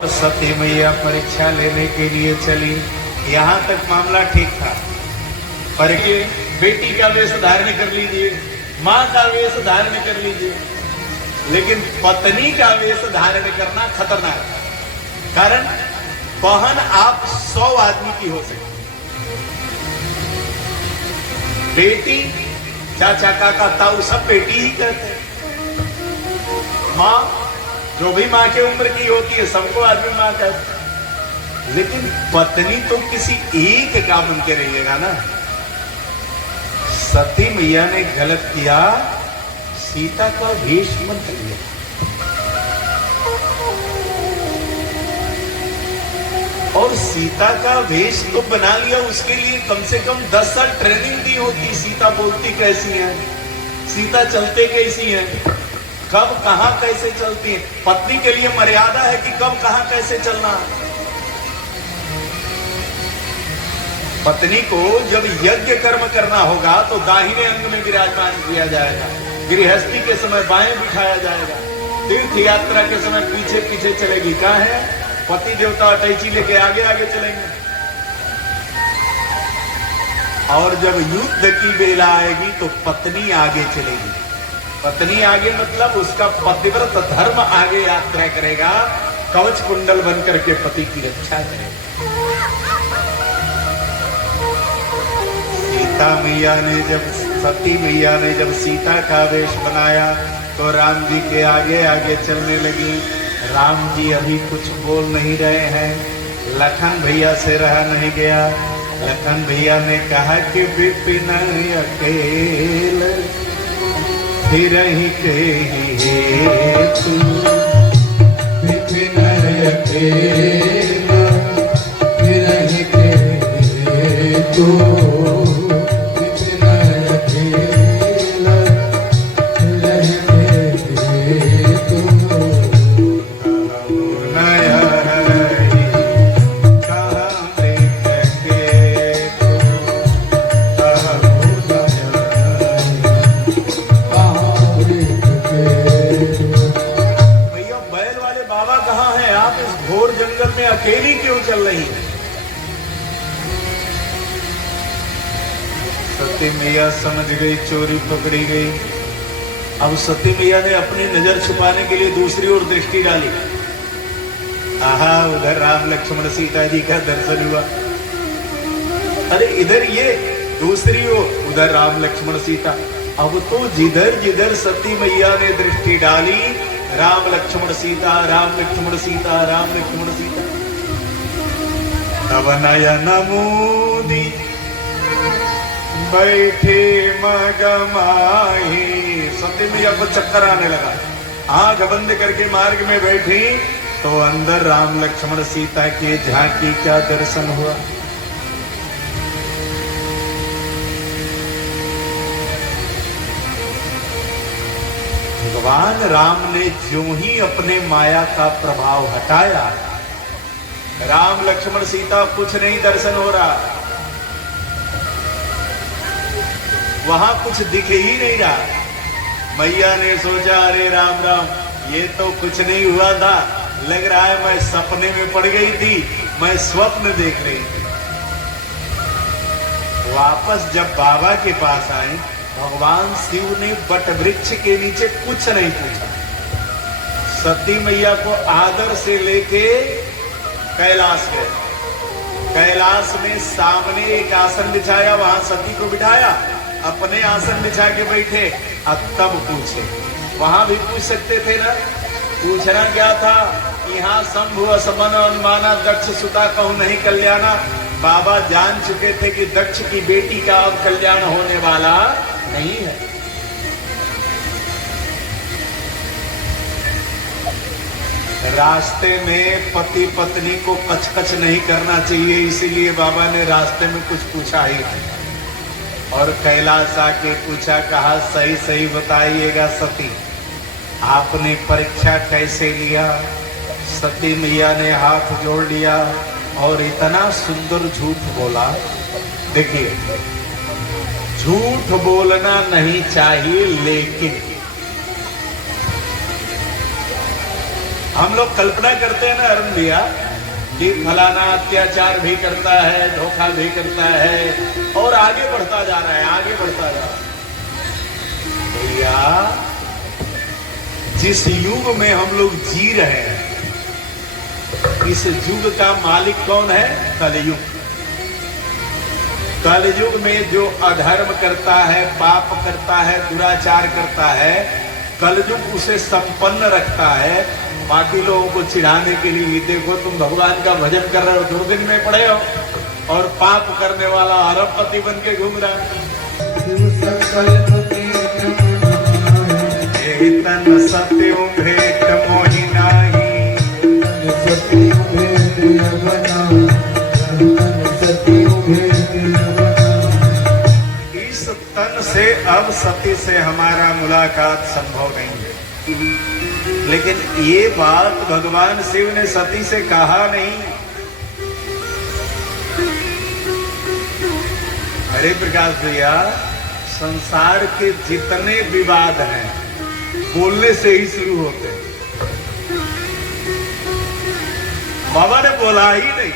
सती मैया परीक्षा लेने के लिए चली। यहाँ तक मामला ठीक था, पर ये बेटी का वेश धारण कर लीजिए, माँ का वेश धारण कर लीजिए, लेकिन पत्नी का वेश धारण करना खतरनाक है। कारण बहन आप 100 आदमी की हो सकती, बेटी चाचा काका ताऊ सब बेटी ही कहते हैं। माँ जो भी माँ की उम्र की होती है सबको आदमी माँ कहते हैं, लेकिन पत्नी तो किसी एक का बन के रहिएगा ना। सती मैया ने गलत किया, सीता का वेश मत लिया। और सीता का वेश तो बना लिया, उसके लिए कम से कम 10 साल ट्रेनिंग दी होती। सीता बोलती कैसी है, सीता चलते कैसी है, कब कहां कैसे चलती है। पत्नी के लिए मर्यादा है कि कब कहां कैसे चलना है। पत्नी को जब यज्ञ कर्म करना होगा तो दाहिने अंग में विराजमान किया जाएगा, गृहस्थी के समय बाएं बिठाया जाएगा, तीर्थ यात्रा के समय पीछे पीछे चलेगी। कहां है पति देवता, अटैची लेके आगे आगे चलेंगे। और जब युद्ध की बेला आएगी तो पत्नी आगे चलेगी। पत्नी आगे मतलब उसका पतिव्रत धर्म आगे यात्रा करेगा, कवच कुंडल बन करके पति की रक्षा करेगा। सती मैया ने जब सीता का वेश बनाया तो राम जी के आगे आगे चलने लगी। राम जी अभी कुछ बोल नहीं रहे हैं, लखन भैया से रहा नहीं गया। लखन भैया ने कहा कि विपिन अकेले फिर ही तू, विपिन अकेला फिर ही तू, विपिन अकेला फिर ही तू। नया घोर जंगल में अकेली क्यों चल रही है। सती मैया समझ गई चोरी पकड़ी गई। अब सती मैया ने अपनी नजर छुपाने के लिए दूसरी ओर दृष्टि डाली। आहा, उधर राम लक्ष्मण सीता जी का दर्शन हुआ। अरे इधर ये दूसरी ओर, उधर राम लक्ष्मण सीता। अब तो जिधर जिधर सती मैया ने दृष्टि डाली, राम लक्ष्मण सीता, राम लक्ष्मण सीता, राम लक्ष्मण सीता। तब नयन मूदी बैठे मगमाही। सती मैया को चक्कर आने लगा, आंख बंद करके मार्ग में बैठी तो अंदर राम लक्ष्मण सीता की झांकी का दर्शन हुआ। भगवान राम ने जो ही अपने माया का प्रभाव हटाया, राम लक्ष्मण सीता कुछ नहीं दर्शन हो रहा, वहां कुछ दिख ही नहीं रहा। मैया ने सोचा अरे राम राम, ये तो कुछ नहीं हुआ था, लग रहा है मैं सपने में पड़ गई थी, मैं स्वप्न देख रही थी। वापस जब बाबा के पास आए, भगवान शिव ने बट वृक्ष के नीचे कुछ नहीं पूछा। सती मैया को आदर से लेके कैलाश गए। कैलाश में सामने एक आसन बिछाया, वहां सती को बिठाया, अपने आसन बिछा के बैठे। अब तब पूछे, वहां भी पूछ सकते थे ना। पूछना क्या था, यहाँ शंभु असमन अनुमाना दक्ष सुता कहूं नहीं कल्याणा। बाबा जान चुके थे कि दक्ष की बेटी का अब कल्याण होने वाला नहीं है। रास्ते में पति पत्नी को कचकच नहीं करना चाहिए, इसीलिए बाबा ने रास्ते में कुछ पूछा ही नहीं। और कैलाश आके पूछा, कहा सही सही बताइएगा सती, आपने परीक्षा कैसे लिया। सती मैया ने हाथ जोड़ लिया और इतना सुंदर झूठ बोला। देखिए, झूठ बोलना नहीं चाहिए, लेकिन हम लोग कल्पना करते हैं ना अरुण भैया कि फलाना अत्याचार भी करता है, धोखा भी करता है और आगे बढ़ता जा रहा है, आगे बढ़ता जा रहा है। भैया जिस युग में हम लोग जी रहे हैं, इस युग का मालिक कौन है? कलयुग। कलयुग में जो अधर्म करता है, पाप करता है, दुराचार करता है, कलयुग उसे संपन्न रखता है। बाकी लोगों को चिढ़ाने के लिए, देखो तुम भगवान का भजन कर रहे हो, 2 दिन में पड़े हो, और पाप करने वाला अरबपति बन के घूम रहा है। तन सत्यो भेट मोहि नाही, इस तन से अब सती से हमारा मुलाकात संभव नहीं है। लेकिन ये बात भगवान शिव ने सती से कहा नहीं। हरे प्रकाश भैया, संसार के जितने विवाद हैं बोलने से ही शुरू होते हैं। बाबा ने बोला ही नहीं,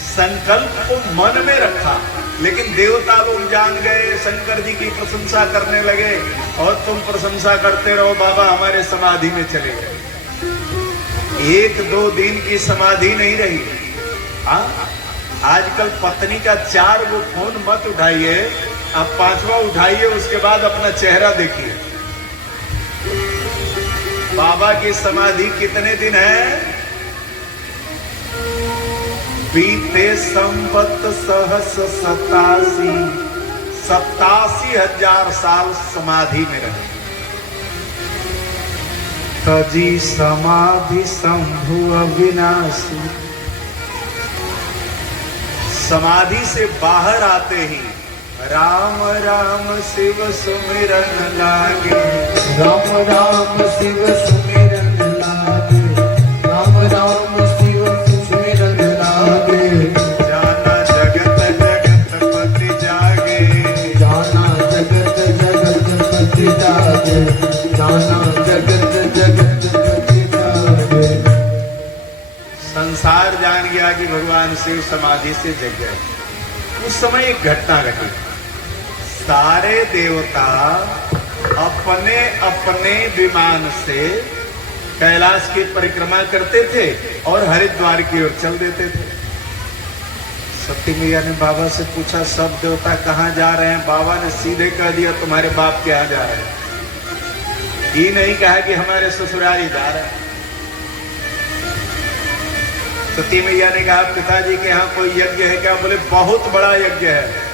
संकल्प को मन में रखा, लेकिन देवता लोग जान गए, शंकर जी की प्रशंसा करने लगे, और तुम प्रशंसा करते रहो, बाबा हमारे समाधि में चले गए। 1-2 दिन की समाधि नहीं रही। आजकल पत्नी का 4 गो फोन मत उठाइए, अब 5वां उठाइए, उसके बाद अपना चेहरा देखिए। बाबा की समाधि कितने दिन है? बीते संवत सहस 87,000 साल समाधि में रहे। तजी समाधि शंभु अविनाशी। समाधि से बाहर आते ही राम राम शिव सुमिरन लागे, राम राम शिव सुमिरन लागे, राम राम शिव सुमिरन लागे। जाना जगत जगतपति जागे, जाना जगत जगतपति जागे, जाना जगत जगतपति जागे। संसार जान गया कि भगवान शिव समाधि से जग गए। उस समय एक घटना घटी। सारे देवता अपने अपने विमान से कैलाश की परिक्रमा करते थे और हरिद्वार की ओर चल देते थे। सती मैया ने बाबा से पूछा, सब देवता कहाँ जा रहे हैं? बाबा ने सीधे कह दिया, तुम्हारे बाप के यहाँ जा रहे हैं। ये नहीं कहा कि हमारे ससुराल ही जा रहे हैं। सती मैया ने कहा, पिताजी के यहाँ कोई यज्ञ है क्या? बोले बहुत बड़ा यज्ञ है,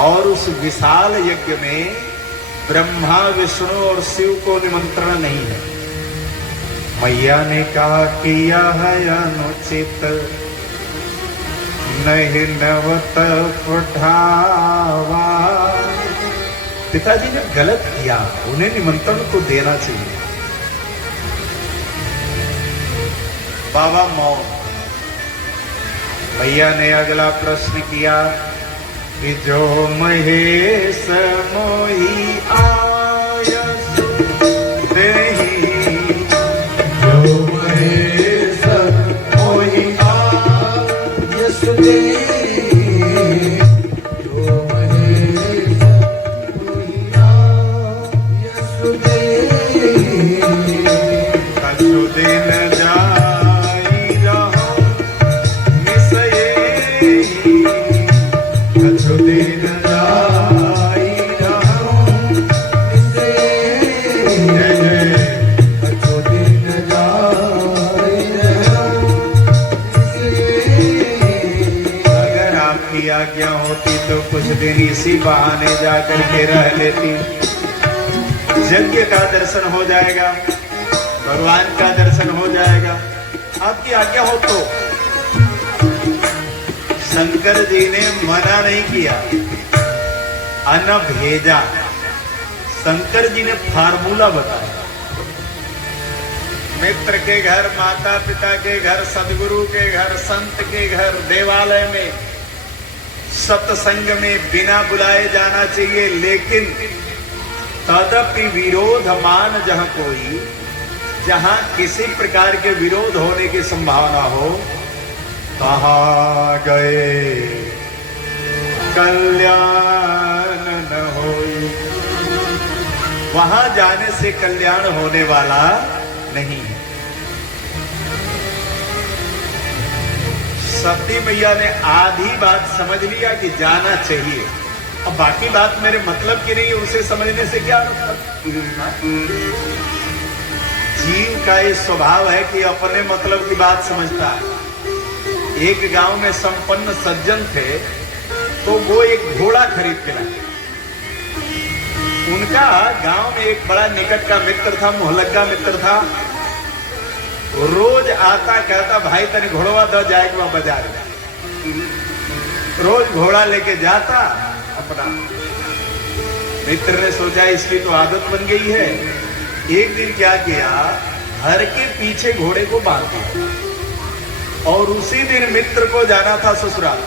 और उस विशाल यज्ञ में ब्रह्मा विष्णु और शिव को निमंत्रण नहीं है। मैया ने कहा कि यह अनुचित नहीं नवत पठावा। पिताजी ने गलत किया, उन्हें निमंत्रण तो देना चाहिए। बाबा मौन। भैया ने अगला प्रश्न किया कि जो महेश मोहि आयस देहि, जो महेश मोहि आयस देहि, जो महेश मोहि आयस देहि। कछु दिन जाई रहूं मिसये, कछु दिन जाई रहूं मिसये, कछु दिन जाई रहूं मिसये। अगर आपकी आज्ञा होती तो कुछ दिन इसी बहाने जाकर के रह लेती। यज्ञ का दर्शन हो जाएगा, भगवान का दर्शन हो जाएगा। आपकी आज्ञा हो तो। शंकर जी ने मना नहीं किया, अन्न भेजा। शंकर जी ने फार्मूला बताया। मित्र के घर, माता पिता के घर, सदगुरु के घर, संत के घर, देवालय में, सत्संग में बिना बुलाए जाना चाहिए। लेकिन तदपि विरोध मान जहां कोई, जहां किसी प्रकार के विरोध होने की संभावना हो, कहाँ गए कल्याण न होई, वहां जाने से कल्याण होने वाला नहीं है। सती मैया ने आधी बात समझ लिया कि जाना चाहिए, अब बाकी बात मेरे मतलब की नहीं है, उसे समझने से क्या मतलब। जीव का ये स्वभाव है कि अपने मतलब की बात समझता है। एक गांव में संपन्न सज्जन थे, तो वो एक घोड़ा खरीद के लाए। उनका गांव में एक बड़ा निकट का मित्र था, मोहल्ला मित्र था। रोज आता कहता, भाई तने घोड़वा दो जाएगा बाजार में। रोज घोड़ा लेके जाता अपना। मित्र ने सोचा इसकी तो आदत बन गई है। एक दिन क्या किया, घर के पीछे घोड़े को बांध दिया और उसी दिन मित्र को जाना था ससुराल।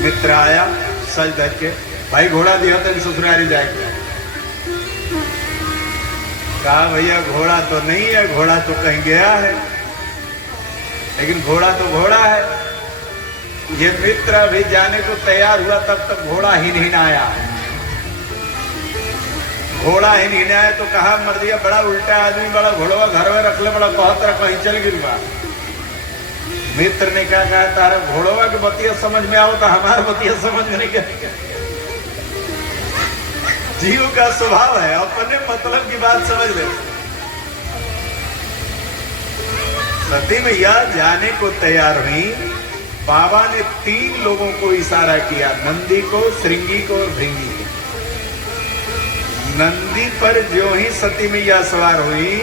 मित्र आया सज धज के, भाई घोड़ा दिया तेन ससुराल जाएगा। कहा भैया घोड़ा तो नहीं है, घोड़ा तो कहीं गया है, लेकिन घोड़ा तो घोड़ा है। ये मित्र अभी जाने को तैयार हुआ, तब तक घोड़ा ही नहीं आया। घोड़ा ही नहीं आया तो कहा मर दिया, बड़ा उल्टा आदमी, बड़ा घोड़वा घर में रख ले, बड़ा कहत कहीं चल गिरवा। मित्र ने क्या कहा, तारा घोड़वा के बतिया समझ में आओ तो हमारा बतिया समझ में नहीं गया। जीव का स्वभाव है अपने मतलब की बात समझ ले। सती मैया जाने को तैयार हुई। बाबा ने 3 लोगों को इशारा किया, नंदी को, श्रृंगी को और भृंगी को। नंदी पर जो ही सती मैया सवार हुई,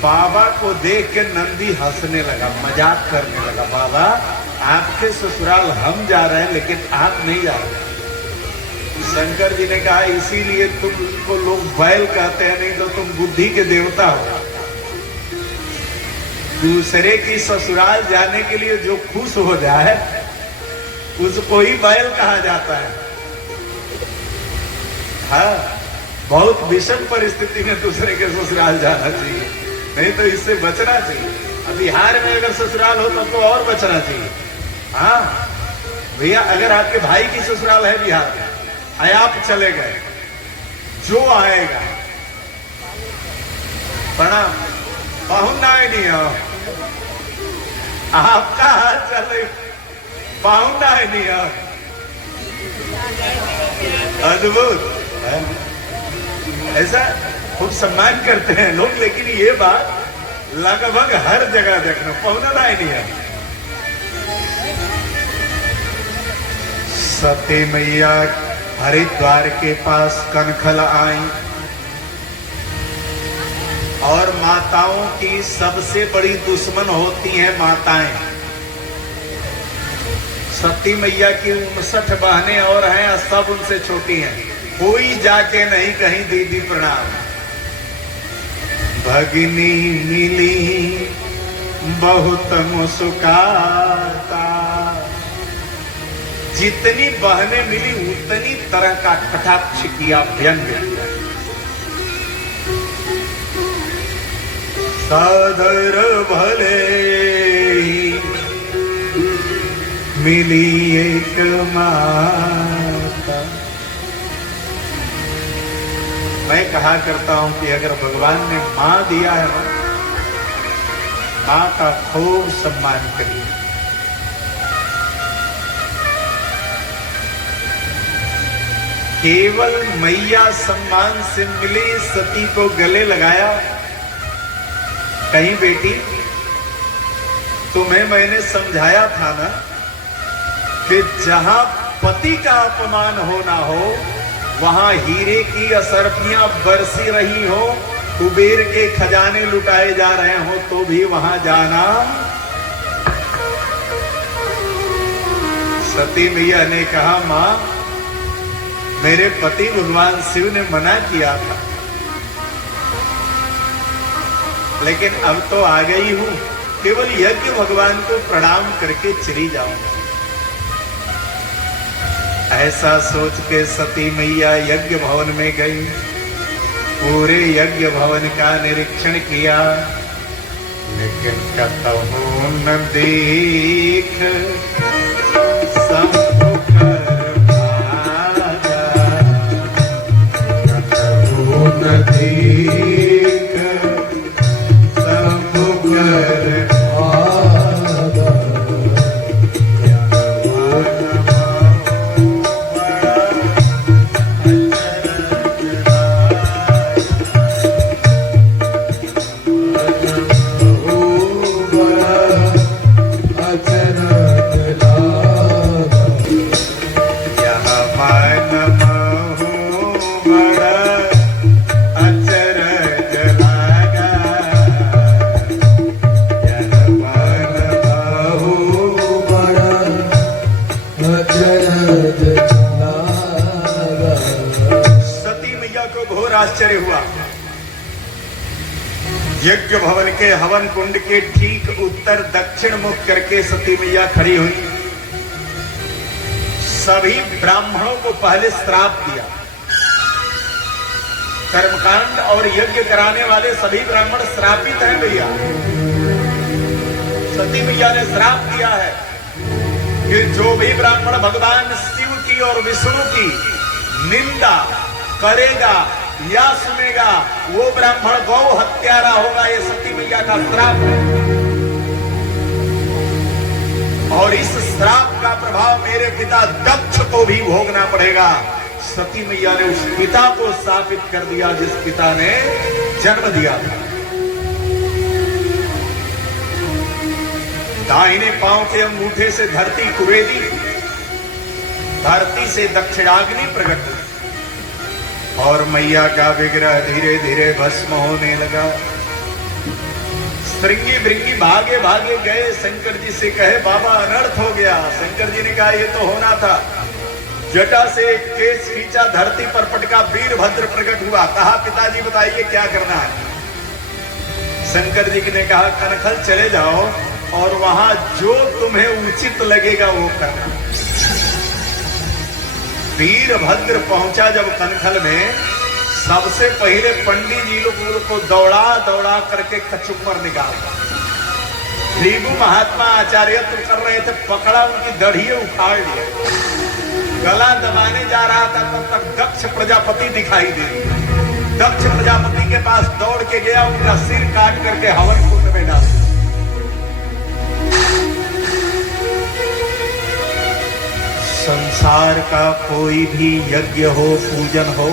बाबा को देख के नंदी हंसने लगा, मजाक करने लगा। बाबा आपके ससुराल हम जा रहे हैं, लेकिन आप नहीं जा रहे। शंकर जी ने कहा इसीलिए तुमको लोग बैल कहते हैं, नहीं तो तुम बुद्धि के देवता हो। दूसरे की ससुराल जाने के लिए जो खुश हो जाए उसको ही बैल कहा जाता है। हाँ, बहुत विषम परिस्थिति में दूसरे के ससुराल जाना चाहिए, नहीं तो इससे बचना चाहिए। अब बिहार में अगर ससुराल हो तब तो और बचना चाहिए। हाँ भैया, अगर आपके भाई की ससुराल है बिहार में, आप चले गए, जो आएगा प्रणाम, पाहुन आए नहीं हो, आपका हाल चले, पाहुन आए नहीं हो। अद्भुत, ऐसा खूब सम्मान करते हैं लोग, लेकिन ये बात लगभग हर जगह देखना, पाहुन आए नहीं है। सती मैया हरिद्वार के पास कनखल आई और माताओं की सबसे बड़ी दुश्मन होती हैं माताएं। सती मैया की 59 बहनें और हैं, सब उनसे छोटी हैं। कोई जाके नहीं कहीं दीदी प्रणाम। भगिनी मिली बहुत मुस्काता, जितनी बहनें मिली उतनी तरह का कटाक्ष किया, व्यंग किया। सादर भले मिली एक माता। मैं कहा करता हूं कि अगर भगवान ने मां दिया है ना, मां का खूब सम्मान करिए। केवल मैया सम्मान से मिली, सती को गले लगाया। कहीं बेटी, तुम्हें मैंने समझाया था ना कि जहां पति का अपमान होना हो, वहां हीरे की असरफियां बरसी रही हो, कुबेर के खजाने लुटाए जा रहे हो, तो भी वहां जाना। सती मैया ने कहा, मां मेरे पति भगवान शिव ने मना किया था, लेकिन अब तो आ गई हूं, केवल यज्ञ भगवान को प्रणाम करके चली जाऊंगा। ऐसा सोच के सती मैया यज्ञ भवन में गई। पूरे यज्ञ भवन का निरीक्षण किया, लेकिन कतहु न देख शंभु कर भागा, कतहु न देख शंभु कर भागा। आश्चर्य हुआ। यज्ञ भवन के हवन कुंड के ठीक उत्तर दक्षिण मुख करके सती मैया खड़ी हुई। सभी ब्राह्मणों को पहले श्राप दिया। कर्मकांड और यज्ञ कराने वाले सभी ब्राह्मण श्रापित हैं भैया। सती मैया ने श्राप दिया है कि जो भी ब्राह्मण भगवान शिव की और विष्णु की निंदा करेगा या सुनेगा, वो ब्राह्मण गौ हत्यारा होगा। ये सती मैया का श्राप है और इस श्राप का प्रभाव मेरे पिता दक्ष को भी भोगना पड़ेगा। सती मैया ने उस पिता को शापित कर दिया जिस पिता ने जन्म दिया था। दाहिने पांव के अंगूठे से धरती कुबेदी, धरती से दक्षिणाग्नि प्रकट हुई और मैया का विग्रह धीरे धीरे भस्म होने लगा। श्रृंगी भृंगी भागे भागे गए, शंकर जी से कहे बाबा अनर्थ हो गया। शंकर जी ने कहा ये तो होना था। जटा से केस खींचा, धरती पर पटका, वीरभद्र प्रकट हुआ। कहा पिताजी बताइए क्या करना है। शंकर जी ने कहा कनखल चले जाओ और वहां जो तुम्हें उचित लगेगा वो करना। वीरभद्र पहुंचा जब कनखल में, सबसे पहले पंडित जी लोग को दौड़ा दौड़ा करके कचुम्बर निकाला। भृगु महात्मा आचार्यत्व कर रहे थे, पकड़ा, उनकी दढ़िए उखाड़ लिया। गला दबाने जा रहा था तब तक दक्ष प्रजापति दिखाई दे। दक्ष प्रजापति के पास दौड़ के गया, उनका सिर काट करके हवन कुंड में डाल। संसार का कोई भी यज्ञ हो, पूजन हो,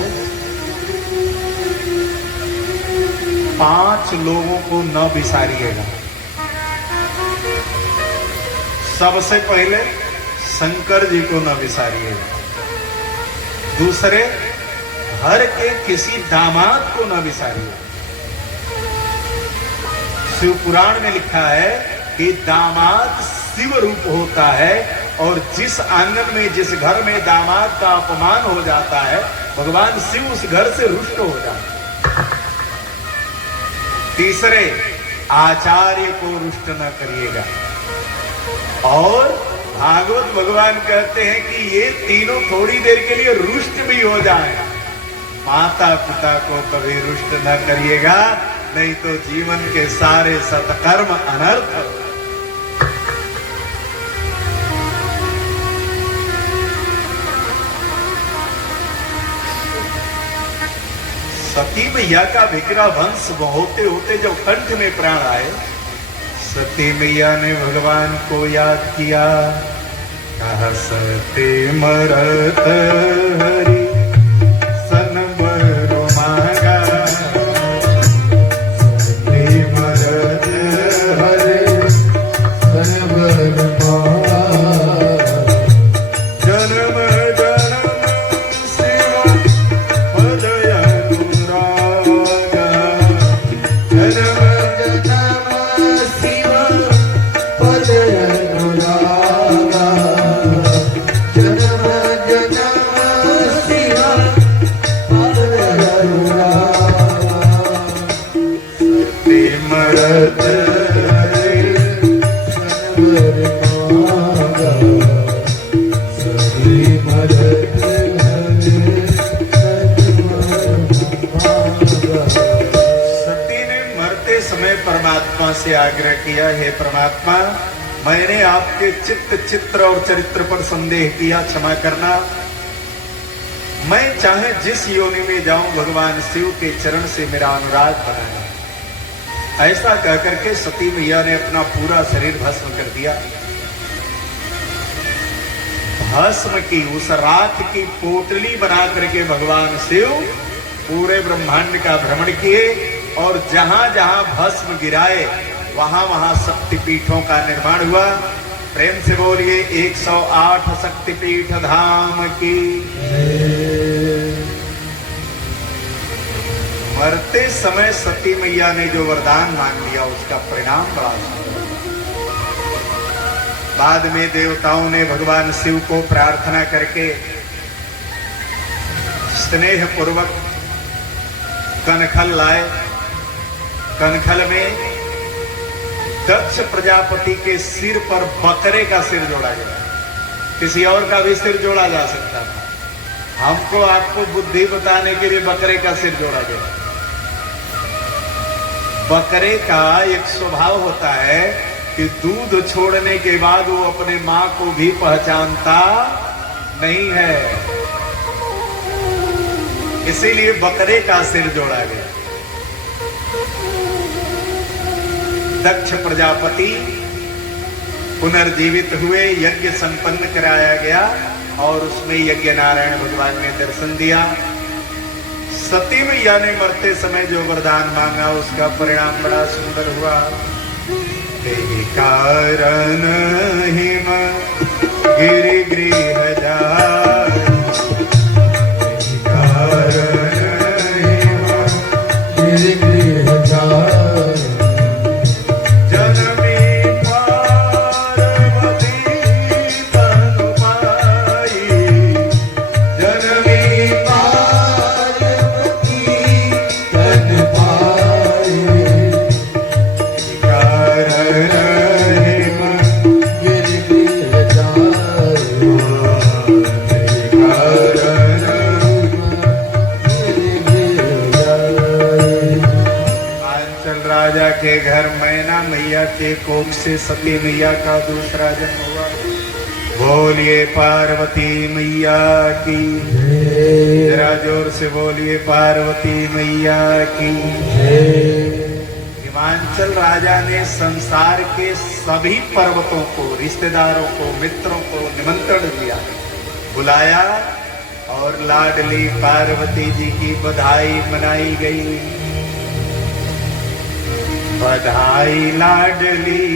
5 लोगों को न बिसारिएगा। सबसे पहले शंकर जी को न बिसारिएगा। दूसरे, घर के किसी दामाद को न बिसारिएगा। शिव पुराण में लिखा है कि दामाद शिव रूप होता है और जिस आंगन में, जिस घर में दामाद का अपमान हो जाता है, भगवान शिव उस घर से रुष्ट हो जाता है। तीसरे, आचार्य को रुष्ट न करिएगा। और भागवत भगवान कहते हैं कि ये तीनों थोड़ी देर के लिए रुष्ट भी हो जाए। माता पिता को कभी रुष्ट न करिएगा, नहीं तो जीवन के सारे सत्कर्म अनर्थ। सती मैया का विग्रह वंश होते होते जब कंठ में प्राण आए, सती मैया ने भगवान को याद किया। कहा सती मरत हरि सन बरो मांगा, सती मरत हरि सन बरो मांगा। जन्म से आग्रह किया, हे परमात्मा, मैंने आपके चित्त, चित्र और चरित्र पर संदेह किया, क्षमा करना। मैं चाहे जिस योनि में जाऊं, भगवान शिव के चरण से मेरा अनुराग बनाया। ऐसा कहकर के सती मैया ने अपना पूरा शरीर भस्म कर दिया। भस्म की उस राख की पोटली बना करके भगवान शिव पूरे ब्रह्मांड का भ्रमण किए और जहां जहां भस्म गिराए वहां वहां शक्तिपीठों का निर्माण हुआ। प्रेम से बोलिए 108 शक्तिपीठ धाम की। मरते समय सती मैया ने जो वरदान मांग लिया उसका परिणाम बड़ा सुंदर। बाद में देवताओं ने भगवान शिव को प्रार्थना करके स्नेह पूर्वक कनखल लाए। कनखल में दक्ष प्रजापति के सिर पर बकरे का सिर जोड़ा गया। किसी और का भी सिर जोड़ा जा सकता था, हमको आपको बुद्धि बताने के लिए बकरे का सिर जोड़ा गया। बकरे का एक स्वभाव होता है कि दूध छोड़ने के बाद वो अपने मां को भी पहचानता नहीं है, इसीलिए बकरे का सिर जोड़ा गया। दक्ष प्रजापति पुनर्जीवित हुए, यज्ञ संपन्न कराया गया और उसमें यज्ञ नारायण भगवान ने दर्शन दिया। सती मैया ने मरते समय जो वरदान मांगा उसका परिणाम बड़ा सुंदर हुआ। तेहि कारण हिम गिरि गृह जाय, तेहि कारण हिम गिरि गृह जाय। के घर मैना मैया के कोख से सती मैया का दूसरा जन्म हुआ। बोलिए पार्वती मैया की, जरा जोर से बोलिए पार्वती मैया की। हिमांचल राजा ने संसार के सभी पर्वतों को, रिश्तेदारों को, मित्रों को निमंत्रण दिया, बुलाया और लाडली पार्वती जी की बधाई मनाई गई। बधाई लाडली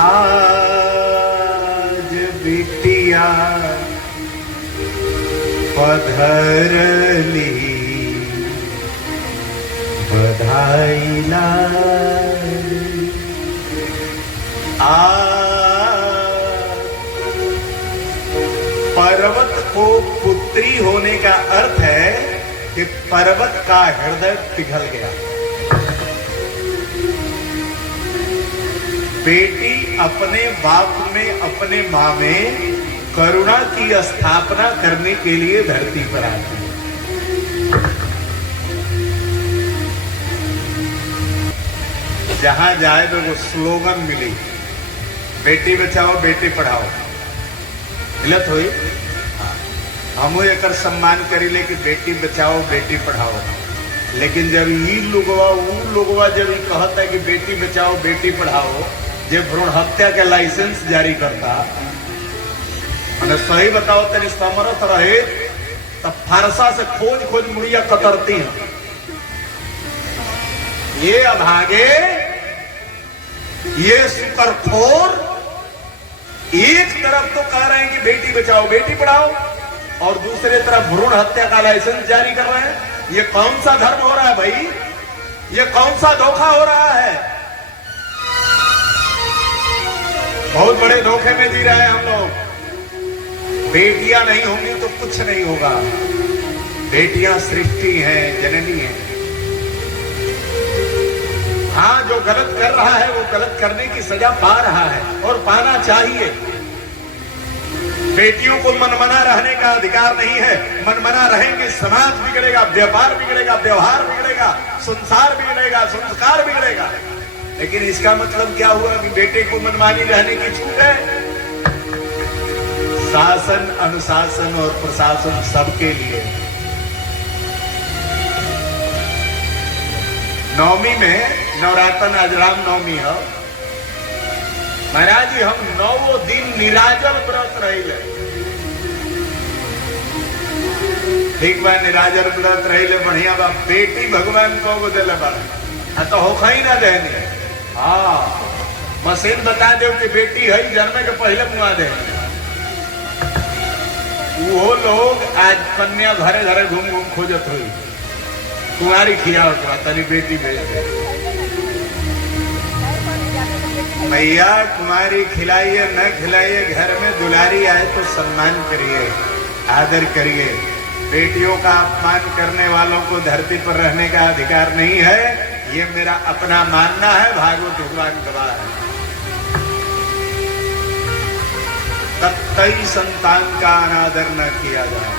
आज बिटिया पधरली, बधाई लाडली पर्वत को पुत्री होने का अर्थ है कि पर्वत का हृदय पिघल गया। बेटी अपने बाप में, अपने मां में करुणा की स्थापना करने के लिए धरती पर आती है। जहां जाए तो वो स्लोगन मिली, बेटी बचाओ बेटी पढ़ाओ, मिलत हुई। हम एक सम्मान करीले कि बेटी बचाओ बेटी पढ़ाओ, लेकिन जब ई लोगवा जब कहता है कि बेटी बचाओ बेटी पढ़ाओ, जब भ्रूण हत्या का लाइसेंस जारी करता, मैंने सही बताओ तेरी समर्थ रहे तब फारसा से खोज खोज मुड़िया कतरती है। ये अभागे, ये शुकरखोर एक तरफ तो कह रहे हैं कि बेटी बचाओ बेटी पढ़ाओ और दूसरे तरफ भ्रूण हत्या का लाइसेंस जारी कर रहे हैं। ये कौन सा धर्म हो रहा है भाई? ये कौन सा धोखा हो रहा है? बहुत बड़े धोखे में जी रहे हैं हम लोग। बेटियां नहीं होंगी तो कुछ नहीं होगा। बेटियां सृष्टि हैं, जननी हैं। हाँ, जो गलत कर रहा है वो गलत करने की सजा पा रहा है और पाना चाहिए। बेटियों को मनमना रहने का अधिकार नहीं है। मनमना रहेंगे समाज बिगड़ेगा, व्यापार बिगड़ेगा, व्यवहार बिगड़ेगा, संसार बिगड़ेगा, संस्कार बिगड़ेगा। लेकिन इसका मतलब क्या हुआ कि बेटे को मनमानी रहने की छूट है? शासन, अनुशासन और प्रशासन सबके लिए। नवमी में नवरात्र आज राम नवमी है महाराज जी, हम 9 दिन निराजल व्रत रहिले। ठीक बा, निराजल व्रत रहिले बढ़िया बा। बेटी भगवान को दिल बा तो होखा ही ना देने। हाँ, मशीन बता दे कि बेटी है, जन्म के पहले मुआ दे। वो लोग आज कन्या घरे घरे घूम घूम खोजत हुई कुमारी खियाओ के बाद तनी बेटी भेज दे। मैया कुमारी खिलाइए न खिलाइए, घर में दुलारी आए तो सम्मान करिए, आदर करिए। बेटियों का अपमान करने वालों को धरती पर रहने का अधिकार नहीं है, ये मेरा अपना मानना है। भागवत भगवान गवाह है। कई संतान का अनादर न किया जाए।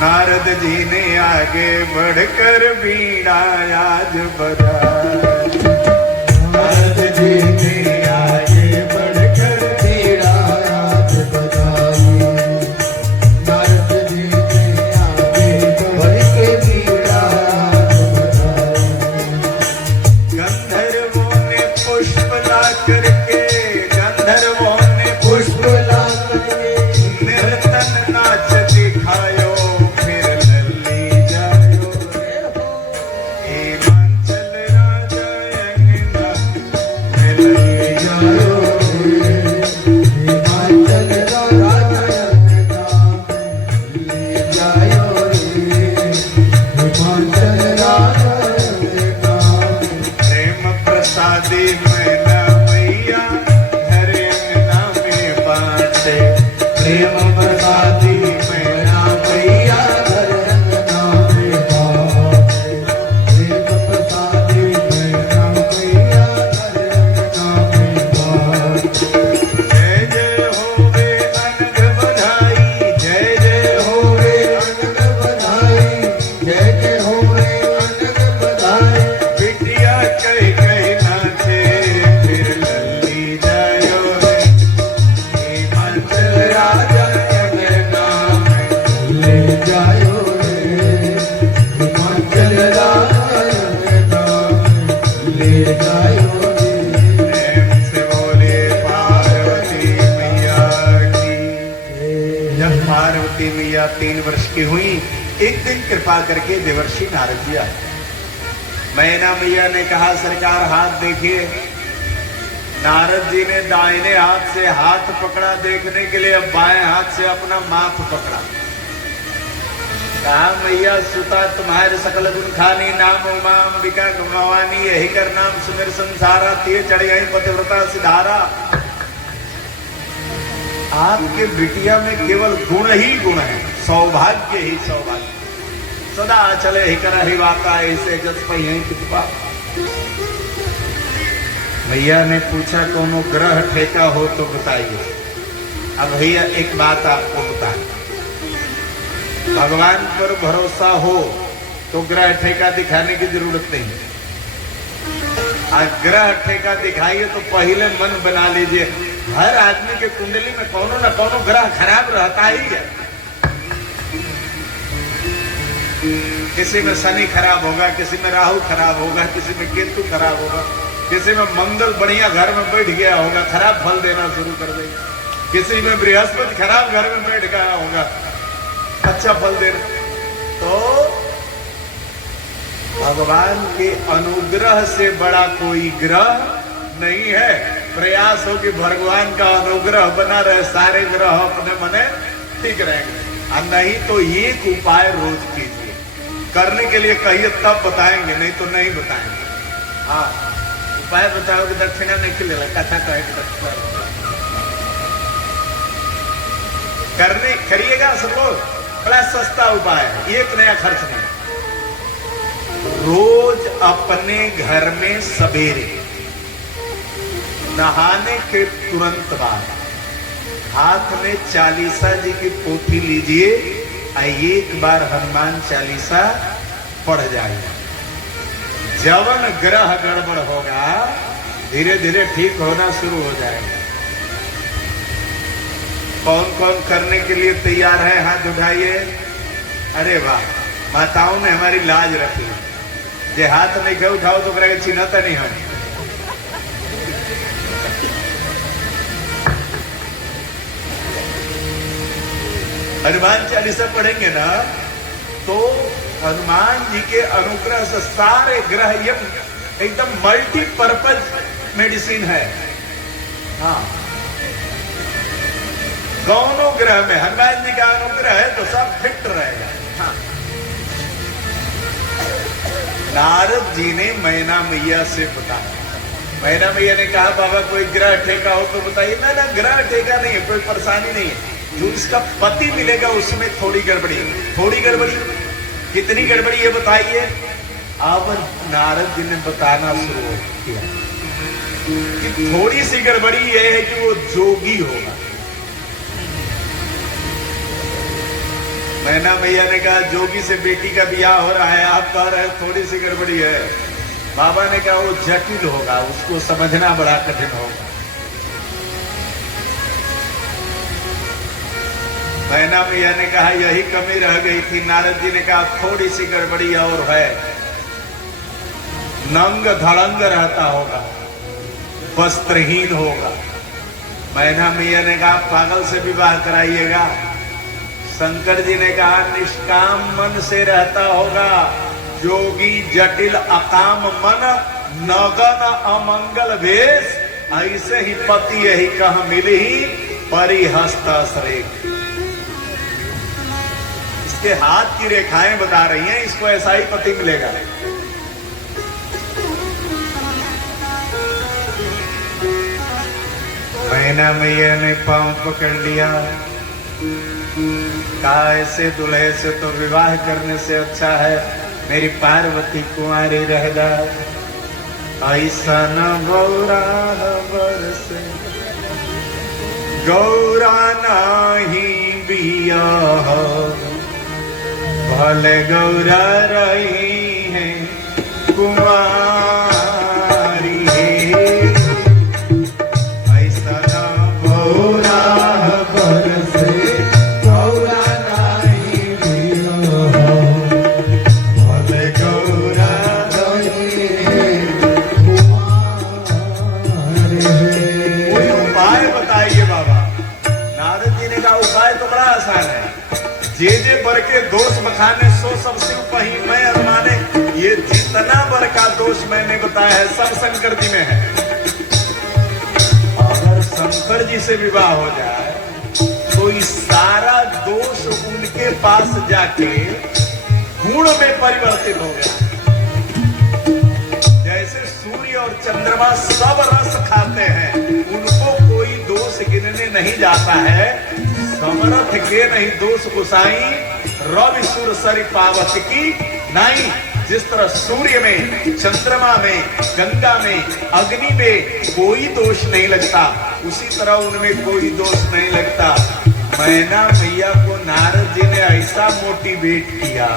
नारद जी ने आगे बढ़कर बीड़ा आज बजाई। नारद जी ने आगे बढ़कर बीड़ा आज बजाई। नारद जी ने आगे बढ़कर बीड़ा आज बजाई। गंधर्वों ने पुष्प ला करके, गंधर्वों ने पुष्प ला करके निर्तन नाच दिखायो। पार्वती मैया 3 वर्ष की हुई, एक दिन कृपा करके देवर्षि नारद जी आए। मैना मैया ने कहा सरकार हाथ देखिए। नारद जी ने दाहिने हाथ से हाथ पकड़ा देखने के लिए, अब बाएं हाथ से अपना माथ पकड़ा। कहा मैया सुता तुम्हारे सकल गुण खानी, नाम उमा अंबिका भवानी, यही कर नाम सुमेर संसारा, तिय चढ़ गई पतिव्रता सिधारा। आपके बिटिया में केवल गुण ही गुण है, सौभाग्य ही सौभाग्य। सदा चले ही कर हिवाता ऐसे जस पही कृपा। भैया ने पूछा कोनो ग्रह ठेका हो तो बताइए। अब भैया एक बात आपको बताएं, भगवान पर भरोसा हो तो ग्रह ठेका दिखाने की जरूरत नहीं। ग्रह ठेका दिखाइए तो पहले मन बना लीजिए, हर आदमी के कुंडली में कोनो न कोनो ग्रह खराब रहता ही है। किसी में शनि खराब होगा, किसी में राहु खराब होगा, किसी में केतु खराब होगा, किसी में मंगल बढ़िया घर में बैठ गया होगा, खराब फल देना शुरू कर देगा। किसी में बृहस्पति खराब घर में बैठ गया होगा, अच्छा फल देना। तो भगवान के अनुग्रह से बड़ा कोई ग्रह नहीं है। प्रयास हो कि भगवान का अनुग्रह बना रहे, सारे ग्रह अपने मने ठीक रहेंगे। और नहीं तो एक उपाय रोज कीजिए। करने के लिए कहिए तब बताएंगे, नहीं तो नहीं बताएंगे। हाँ, उपाय बताओगे दक्षिणा नहीं खिलेगा, कथा कहेगा दक्षिणा करने करिएगा सब लोग। बड़ा सस्ता उपाय है, एक नया खर्च नहीं। रोज अपने घर में सवेरे नहाने के तुरंत बाद हाथ में चालीसा जी की पोथी लीजिए, एक बार हनुमान चालीसा पढ़ जाइए। जवन ग्रह गड़बड़ होगा धीरे धीरे ठीक होना शुरू हो जाएगा। कौन कौन करने के लिए तैयार है, हाथ उठाइए। अरे वाह, माताओं ने हमारी लाज रखी। जे हाथ नहीं के उठाओ तो करेगा चिन्हता नहीं हम। हनुमान चालीसा पढ़ेंगे ना तो हनुमान जी के अनुग्रह से सारे ग्रह ये एकदम मल्टीपर्पज मेडिसिन है। हाँ, दोनों ग्रह में हनुमान जी का अनुग्रह है तो सब फिट रहेगा। हाँ। नारद जी ने मैना मैया से बताया। मैना मैया ने कहा बाबा कोई ग्रह ठेका हो तो बताइए। ना ग्रह ठेका नहीं है, कोई परेशानी नहीं है। जो इसका पति मिलेगा उसमें थोड़ी गड़बड़ी, थोड़ी गड़बड़ी, कितनी गड़बड़ी है बताइए। अब नारद जी ने बताना शुरू किया कि थोड़ी सी गड़बड़ी यह है कि वो जोगी होगा। मैना मैया ने कहा जोगी से बेटी का ब्याह हो रहा है, आप कह रहे हैं थोड़ी सी गड़बड़ी है। बाबा ने कहा वो जटिल होगा, उसको समझना बड़ा कठिन होगा। मैना मैया ने कहा यही कमी रह गई थी। नारद जी ने कहा थोड़ी सी गड़बड़ी और है, नंग धड़ंग रहता होगा, वस्त्रहीन होगा। मैना मैया ने कहा पागल से विवाह कराइएगा। शंकर जी ने कहा निष्काम मन से रहता होगा, योगी जटिल अकाम मन, नगन अमंगल भेष, ऐसे ही पति यही कह मिली परिहस्त श्रेष्ठ। इसके हाथ की रेखाएं बता रही हैं इसको ऐसा ही पति मिलेगा। मैना मैया ने पांव पकड़ लिया, कहा ऐसे दूल्हे से तो विवाह करने से अच्छा है मेरी पार्वती कुंवारी रह जाए। ऐसा न गौरा बरसे गौरा नाही बियाह, भले गौरा रही है कुंवारी है। ऐसा न गौरा बरसे जे बर के दोष बखाने सो सब शिव पही मैं अरमाने। ये जितना बर का दोष मैंने बताया है सब शंकर जी में है। अगर शंकर जी से विवाह हो जाए तो इस सारा दोष उनके पास जाके गुण में परिवर्तित हो गया। जैसे सूर्य और चंद्रमा सब रस खाते हैं, उनको कोई दोष गिनने नहीं जाता है। समरथ के नहीं दोष गुसाई, रवि सुर सरि पावत की नहीं। जिस तरह सूर्य में, चंद्रमा में, गंगा में, अग्नि में कोई दोष नहीं लगता, उसी तरह उनमें कोई दोष नहीं लगता। मैना मैया को नारद जी ने ऐसा मोटिवेट किया।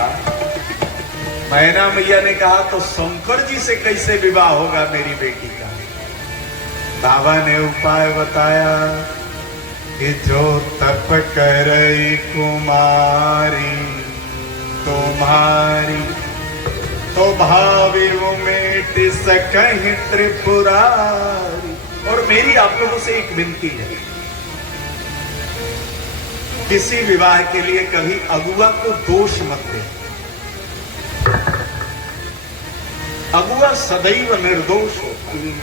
मैना मैया ने कहा तो शंकर जी से कैसे विवाह होगा मेरी बेटी का। बाबा ने उपाय बताया कि जो तप करई कुमारी तुम्हारी, तो भावी उमेट सकहि त्रिपुरारी। और मेरी आप लोगों से एक विनती है, किसी विवाह के लिए कभी अगुआ को दोष मत दे। अगुआ सदैव निर्दोष होता है।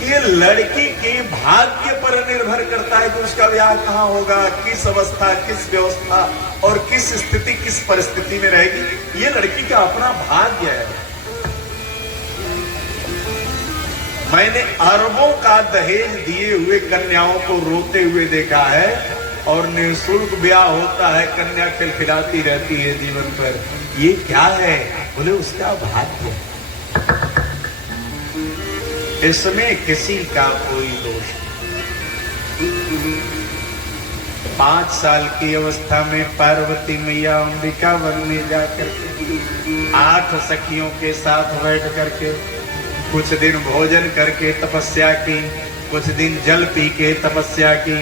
ये लड़की के भाग्य पर निर्भर करता है कि उसका ब्याह कहाँ होगा, किस अवस्था, किस व्यवस्था और किस स्थिति, किस परिस्थिति में रहेगी। ये लड़की का अपना भाग्य है। मैंने अरबों का दहेज दिए हुए कन्याओं को रोते हुए देखा है और निःशुल्क ब्याह होता है, कन्या खिलखिलाती रहती है जीवन पर। ये क्या है? बोले उसका भाग्य। इसमें किसी का कोई दोष नहीं। 5 साल की अवस्था में पार्वती मैया अंबिका वन में जाकर 8 सखियों के साथ बैठ करके कुछ दिन भोजन करके तपस्या की, कुछ दिन जल पी के तपस्या की,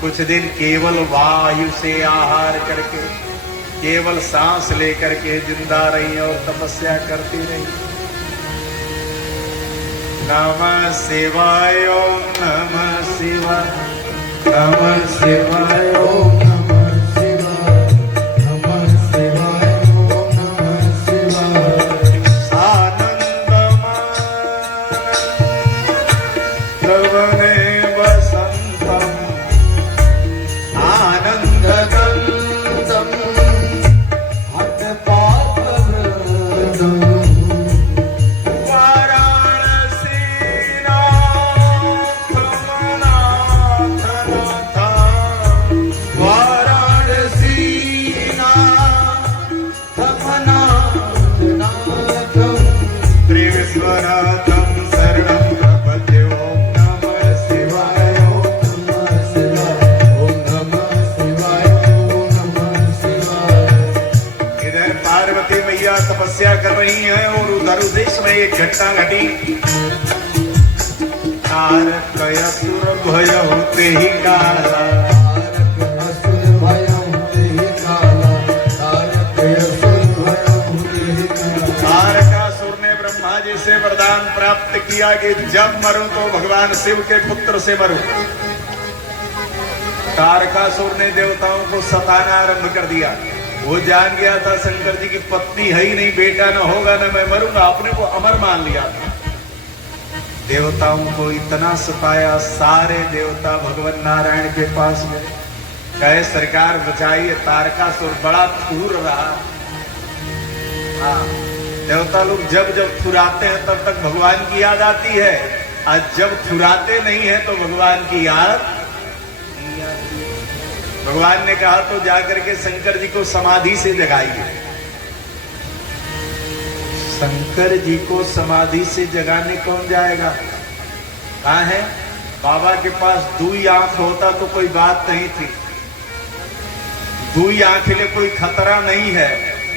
कुछ दिन केवल वायु से आहार करके, केवल सांस लेकर के जिंदा रही और तपस्या करती रही। नमः शिवाय ओम नमः शिवाय नमः शिवाय ओम नमः शिवाय नमः शिवाय ओम नमः शिवाय आनंदमान श्रवणे वसंतम आनंदगम तपस्या कर रही है और उधर देश में एक घटना घटी। तारकयसुर भय होते ही काला, तारकासुर ने ब्रह्मा जी से वरदान प्राप्त किया कि जब मरूं तो भगवान शिव के पुत्र से मरूं। तारकासुर ने देवताओं को सताना आरंभ कर दिया। वो जान गया था शंकर जी की पत्नी है ही नहीं, बेटा न होगा न मैं मरूंगा, अपने को अमर मान लिया था। देवताओं को इतना सताया, सारे देवता भगवान नारायण के पास गए, कहे सरकार बचाइए, तारकासुर बड़ा थूर रहा। हाँ, देवता लोग जब जब थुराते हैं तब तक भगवान की याद आती है, और जब थुराते नहीं है तो भगवान की याद। भगवान ने कहा तो जाकर के शंकर जी को समाधि से जगाइए। शंकर जी को समाधि से जगाने कौन जाएगा? कहाँ है? बाबा के पास दुई आंख होता तो कोई बात नहीं थी, दुई आंख के लिए कोई खतरा नहीं है,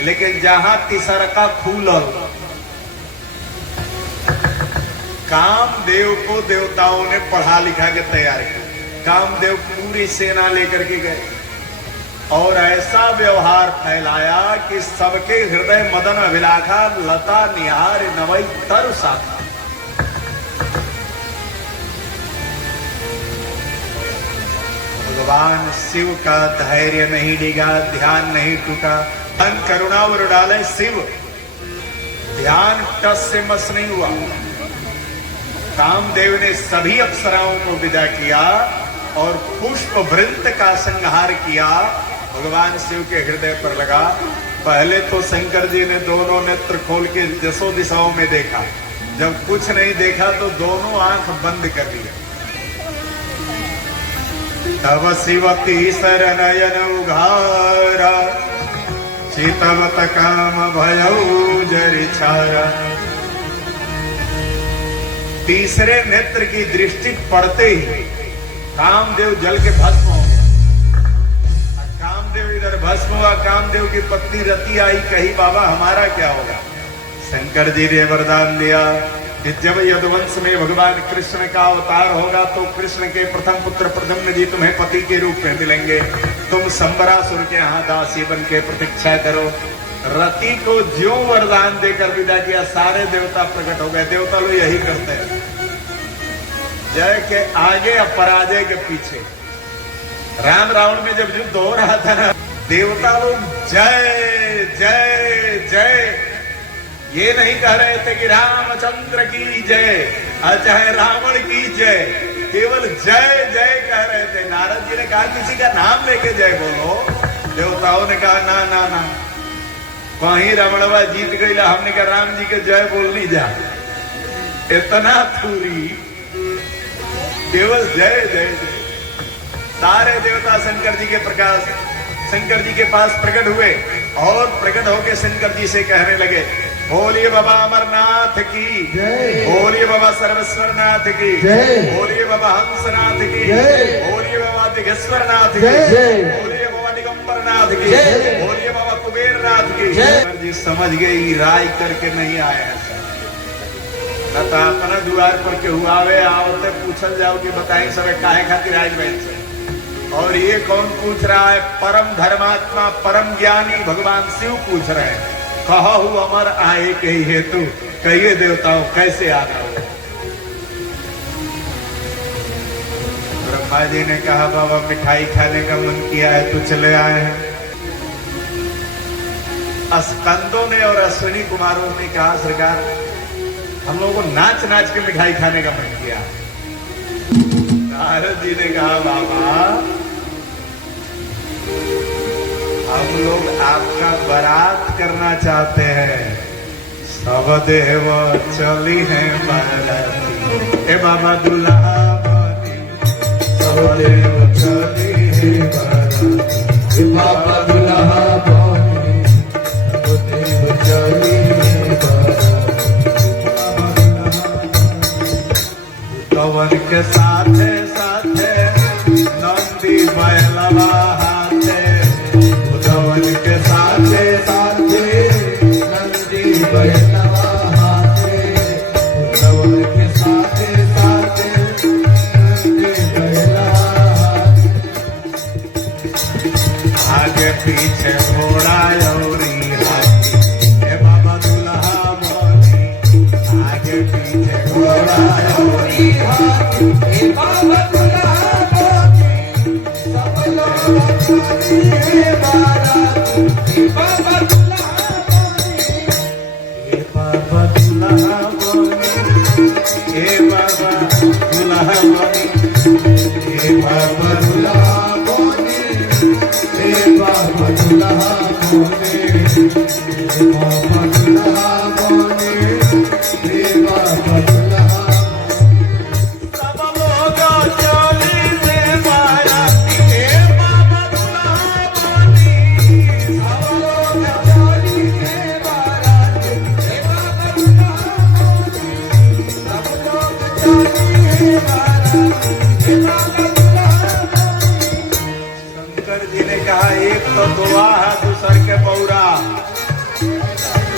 लेकिन जहां तिसरका खुलल, कामदेव को देवताओं ने पढ़ा लिखा के तैयार किया। कामदेव पूरी सेना लेकर के गए और ऐसा व्यवहार फैलाया कि सबके हृदय मदन अभिलाखा लता निहार नवई तरुसा। भगवान शिव का धैर्य नहीं डिगा, ध्यान नहीं टूटा, धन करुणा वर डाले शिव, ध्यान टस से मस नहीं हुआ। कामदेव ने सभी अप्सराओं को विदा किया और पुष्प वृंत का संहार किया। भगवान शिव के हृदय पर लगा। पहले तो शंकर जी ने दोनों नेत्र खोल के दसों दिशाओं में देखा, जब कुछ नहीं देखा तो दोनों आंख बंद कर दिया। तब शिवती शरणयन उघारा, चितवत काम भयऊ जरिछारा। तीसरे नेत्र की दृष्टि पड़ते ही कामदेव जल के भस्म हो गया। कामदेव इधर भस्म हुआ, कामदेव की पत्नी रति आई, कही बाबा हमारा क्या होगा? शंकर जी ने वरदान दिया कि जब यदुवंश में भगवान कृष्ण का अवतार होगा तो कृष्ण के प्रथम पुत्र प्रद्युम्न जी तुम्हें पति के रूप में मिलेंगे। तुम संबरासुर के यहाँ दासी बन के प्रतीक्षा करो। रति को ज्यों वरदान देकर विदा किया, सारे देवता प्रकट हो गए। देवता लोग यही करते हैं, जय के आगे और पराजय के पीछे। राम रावण में जब युद्ध हो रहा था ना, देवता लोग जय जय जय ये नहीं कह रहे थे कि रामचंद्र की जय और चाहे रावण की जय, केवल जय जय कह रहे थे। नारद जी ने कहा किसी का नाम लेके जय बोलो। देवताओं ने कहा ना ना ना, वहीं रावणवा जीत गई, हमने कहा राम जी के जय बोलनी जा। इतना थूरी, केवल जय जय जय। सारे देवता शंकर जी के प्रकाश, शंकर जी के पास प्रकट हुए और प्रकट होकर शंकर जी से कहने लगे, बोलिए बाबा अमरनाथ की जय, बोलिए बाबा सर्वेश्वरनाथ की जय, बोलिए बाबा हंसनाथ की जय, बोलिए बाबा दिगेश्वरनाथ की जय, बोलिए बाबा दिगंबरनाथ की जय, बोलिए बाबा कुबेर जगन्नाथ की जय। शंकर जी समझ गए ये राय करके नहीं आए हैं सर। न तो अपना द्वार पर के हुआ वे आवते पूछल जाओ कि बताएं सब काहे खातिर आए बैठ से। और ये कौन पूछ रहा है? परम धर्मात्मा परम ज्ञानी भगवान शिव पूछ रहे हैं। कहु अमर आए के ही हेतु, कहिए देवताओं कैसे आ रहा हो? ब्रह्मा जी ने कहा बाबा मिठाई खाने का मन किया है तो चले आए हैं। स्कंदों ने और अश्विनी कुमारों ने कहा सरकार हम लोगों को नाच नाच के मिठाई खाने का मन किया। नारद जी ने कहा बाबा हम लोग आपका बारात करना चाहते हैं। सब देव चली हैं बाराती, ए बाबा दुल्हा बनी सब देव चली हैं बाराती, हे बाबा दुल्हा बनी सब देव चली हैं बाराती। कवन के साथे साथे नंदी बैलवा हाथे, उधवन के साथे साथे नंदी बैलवा हाथे, उद्धवन के साथे साथे नंदी बैलवा हाथे। आगे पीछे घोड़ा औरी हाथी, हे बाबा दुल्हा बनी आगे पीछे घोड़ा औरी हाथी, हे बाबा दुल्हा बनी सब लोग चली हैं बाराती, हे बाबा दुल्हा बनी। हे बाबा दुल्हा बनी, हे बाबा दुल्हा बनी, हे बाबा दुल्हा बनी, हे बाबा दुल्हा बनी, हे बाबा दुल्हा बनी, हे बाबा दुल्हा। सब लोग चली से बाराती, हे बाबा दुल्हा बनी सब लोग चली हैं बाराती, हे बाबा दुल्हा बनी, सब लोग चली हैं बाराती, हे बाबा दुल्हा बनी। शंकर जी ने कहा एक तो दुआ है दूसर के पौरा।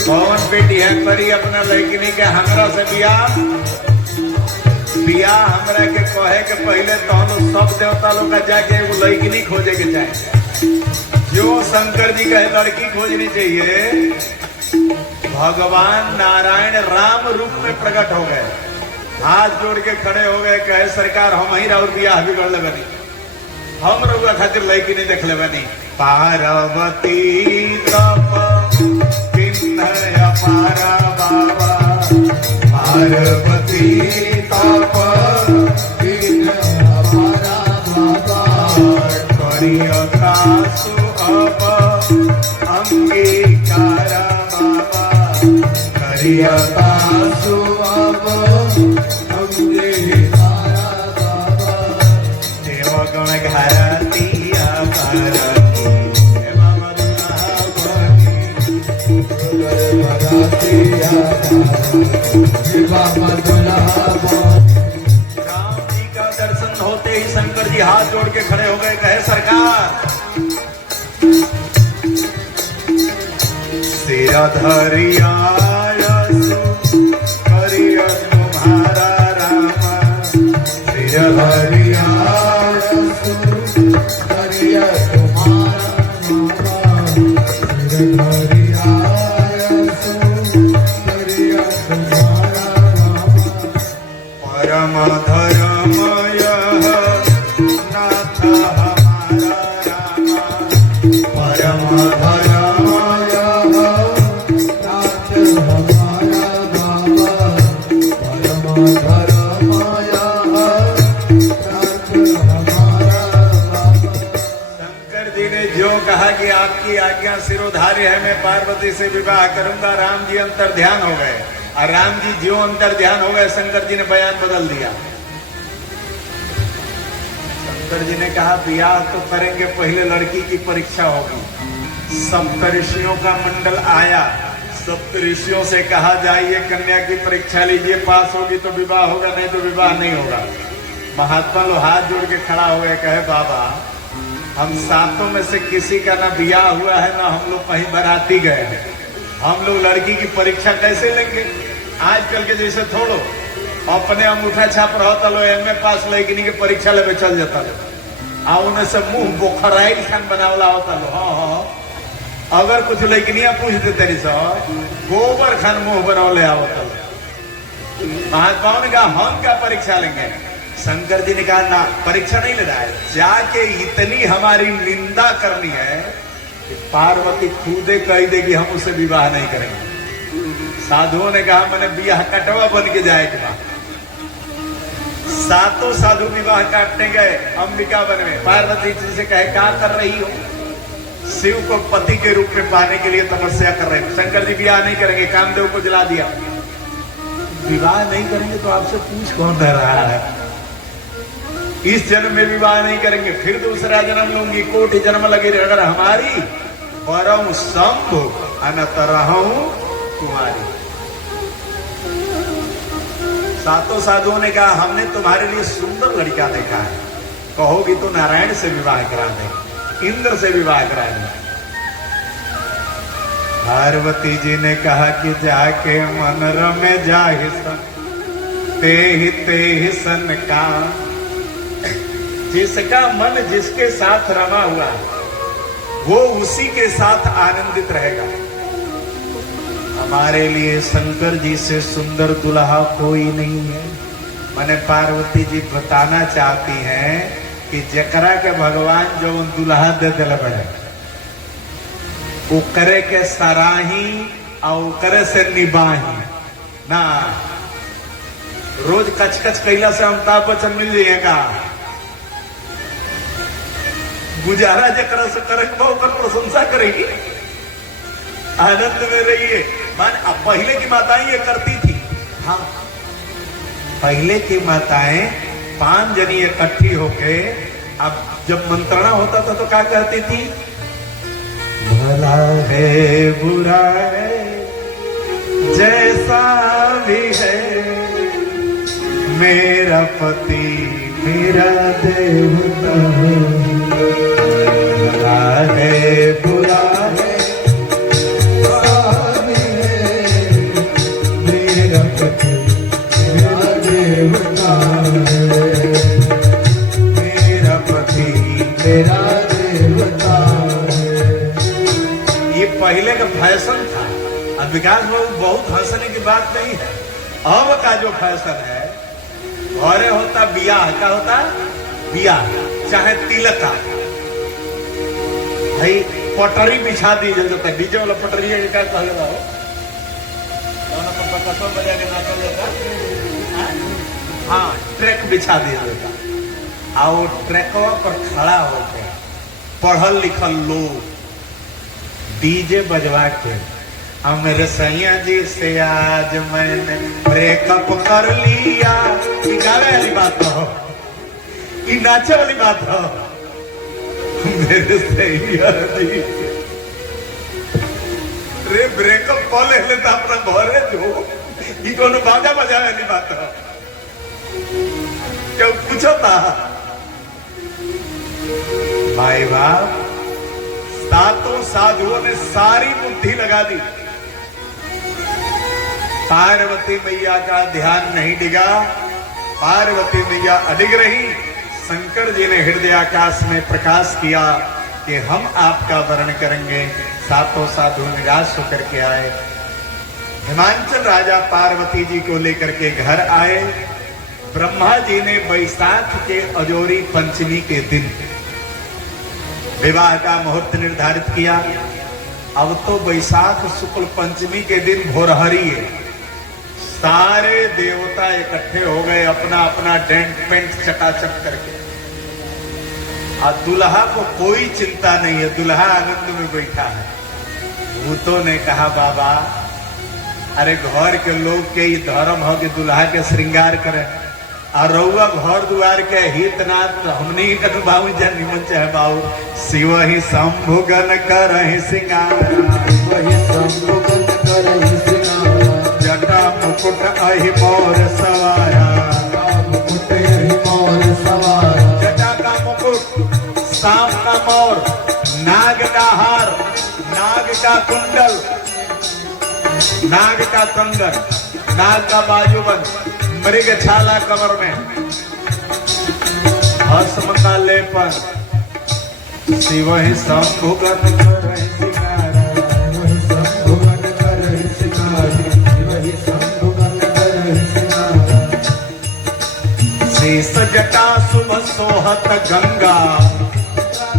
कौन बेटी है करी अपना लड़किनी के हमरा से बियाह हमरा के कहे के पहले तो सब देवता लोग का जाके एगो लड़किनी खोजे के चाहे। जो शंकर जी कहे लड़की खोजनी चाहिए, भगवान नारायण राम रूप में प्रकट हो गए, हाथ जोड़ के खड़े हो गए, कहे सरकार हम ही राउर बियाह बिगड़ ले बनी, हम रउआ खातिर लड़की नहीं देख ले बनी। पार्वती तप पिन्हय अपारा बाबा, पार्वती तप पिन्हय अपारा बाबा, करियता सुअप अंगीकारा बाबा, करियता सुअप अंगीकारा बाबा। देवगण घरतिया भारती, हे बाबा दुल्हा बनी बाराती हे बाबा दुल्हा बनी। राम जी का दर्शन होते ही शंकर जी हाथ जोड़ के खड़े हो गए, कहे सरकार सिर धरिया करिय तुम्हारा रामा, सिर धरिया करिया तुम्हारा नामा, सिर धरिया करिया तुम्हारा नामा। परम धर्मय नाथ हमारा रामा, परम धर्मय नाथ हमारा बाबा, परम धर्मय नाथ हमारा बाबा। शंकर जी ने जो कहा कि आपकी आज्ञा सिरोधार्य है, मैं पार्वती से विवाह करूंगा, राम जी अंतर ध्यान हो गए। और राम जी जो अंतर ध्यान हो गए, शंकर जी ने बयान बदल दिया। शंकर जी ने कहा ब्याह तो करेंगे, पहले लड़की की परीक्षा होगी। सप्तऋषियों का मंडल आया, सप्तऋषियों से कहा जाइए कन्या की परीक्षा लीजिए, पास होगी तो विवाह होगा, नहीं तो विवाह नहीं होगा। महात्मा लोग हाथ जोड़ के खड़ा हो गए, कहे बाबा हम सातों में से किसी का ना बियाह हुआ है ना हम लोग कहीं बाराती गए हैं। हम लोग लड़की की परीक्षा कैसे लेंगे? आजकल के जैसे थोड़ो अपने अंगूठा छाप रहा लो एमए पास लेकिन के परीक्षा लेवे चल जाता लो आ उन्हें से मुंह बोखराइल खान बनावला होता लो। हाँ अगर कुछ लेकिनिया पूछ दे तेरी सो गोबर खान मुंह बनौले आवता लो। महात्माओं ने कहा हम क्या परीक्षा लेंगे? शंकर जी ने कहा ना परीक्षा नहीं ले रहा है, जाके इतनी हमारी निंदा करनी है कि पार्वती खुदे कह देगी हम उससे विवाह नहीं करेंगे। साधुओं ने कहा मैंने विवाह कटवा बन के जाए के बाद सातों साधु विवाह काटने गए अंबिका वन में। पार्वती जी से कहे क्या कर रही हो? शिव को पति के रूप में पाने के लिए तपस्या कर रहे हो। शंकर जी विवाह नहीं करेंगे, कामदेव को जला दिया। विवाह नहीं करेंगे तो आपसे पूछ कौन रह रहा है? इस जन्म में विवाह नहीं करेंगे, फिर दूसरा जन्म लूंगी, कोटि जन्म लगे अगर हमारी परम शंभु अनत रहूं तुम्हारी। सातों साधुओं ने कहा हमने तुम्हारे लिए सुंदर लड़का देखा है, कहोगी तो नारायण से विवाह करा दें, इंद्र से विवाह करा दें। पार्वती जी ने कहा कि जाके मन रमे जाहि सन ते ही सन का। जिसका मन जिसके साथ रमा हुआ वो उसी के साथ आनंदित रहेगा। हमारे लिए शंकर जी से सुंदर दुल्हा कोई नहीं है। मैंने पार्वती जी बताना चाहती हैं कि जकरा के भगवान जो दुल्हा दे दिल बड़े उकरे के सराही और उकरे से निबाही ना। रोज कच कच कैला से अमिताभ बच्चन मिल जाइएगा। गुजारा जकरा से करेगा ओकर प्रशंसा करेगी, आनंद में रहिए। मान अब पहले की माताएं ये करती थी। हाँ पहले की माताएं 5 जनी इकट्ठी होके अब जब मंत्रणा होता था तो क्या कहती थी? भला है बुरा है जैसा भी है मेरा पति मेरा देवता। भला है बुरा है मेरा पति मेरा देवता है, मेरा पति मेरा देवता है। ये पहले का फैशन था। अब विकास बाबू बहुत हंसने की बात नहीं है। अब का जो फैशन है घरे होता बियाह का होता बियाह चाहे तिलक का भाई पटरी बिछा दी जाता है। डीजे वाला पटरी है क्या कहले हो? बजा के नाचल जाता। हाँ ट्रैक बिछा दिया जाता और ट्रैकवा पर खड़ा होकर पढ़ल लिखल लोग डीजे बजवा के और मेरे सैया जी से आज मैंने ब्रेकअप कर लिया। ये गावे वाली बात हो, ये नाचे वाली बात हो। मेरे सैया जी रे ब्रेकअप कॉल लेता अपना घरे जो ये कोनो बाजा बजावे वाली बात हो। क्या पूछो था भाई बाप? सातों साधुओं ने सारी बुद्धि लगा दी। पार्वती मैया का ध्यान नहीं डिगा, पार्वती मैया अडिग रही। शंकर जी ने हृदय आकाश में प्रकाश किया कि हम आपका वर्ण करेंगे। सातों साधु निराश होकर के आए। हिमांचल राजा पार्वती जी को लेकर के घर आए। ब्रह्मा जी ने बैसाख के अजोरी पंचमी के दिन विवाह का मुहूर्त निर्धारित किया। अब तो बैसाख शुक्ल पंचमी के दिन भोरहरी है। सारे देवता इकट्ठे हो गए अपना अपना डेंट पेंट चकाचक करके। और दुल्हा को कोई चिंता नहीं है, दुल्हा आनंद में बैठा है। भूतों ने कहा बाबा अरे घर के लोग के ये धर्म हो कि दुल्हा के श्रृंगार करे और रउआ घर दुआर के हितनाथ हमने बाबू जन निमन चाहे बाबू शिव ही शंभुगन कर श्रृंगार जटा मुकुट अहि मोर सवारा जटा का मुकुट सांप का मोर, नाग का हार, नाग का कुंडल, नाग का कंगन, नाग का बाजूबंद, मृग छाला कमर में, भस्म का लेपन, शिव ही शंभुगन करहि सिंगारा, शंभुगन करहि सिंगारा, शिव ही शंभुगन करहि सिंगारा। शेष जटा शुभ सोहत गंगा,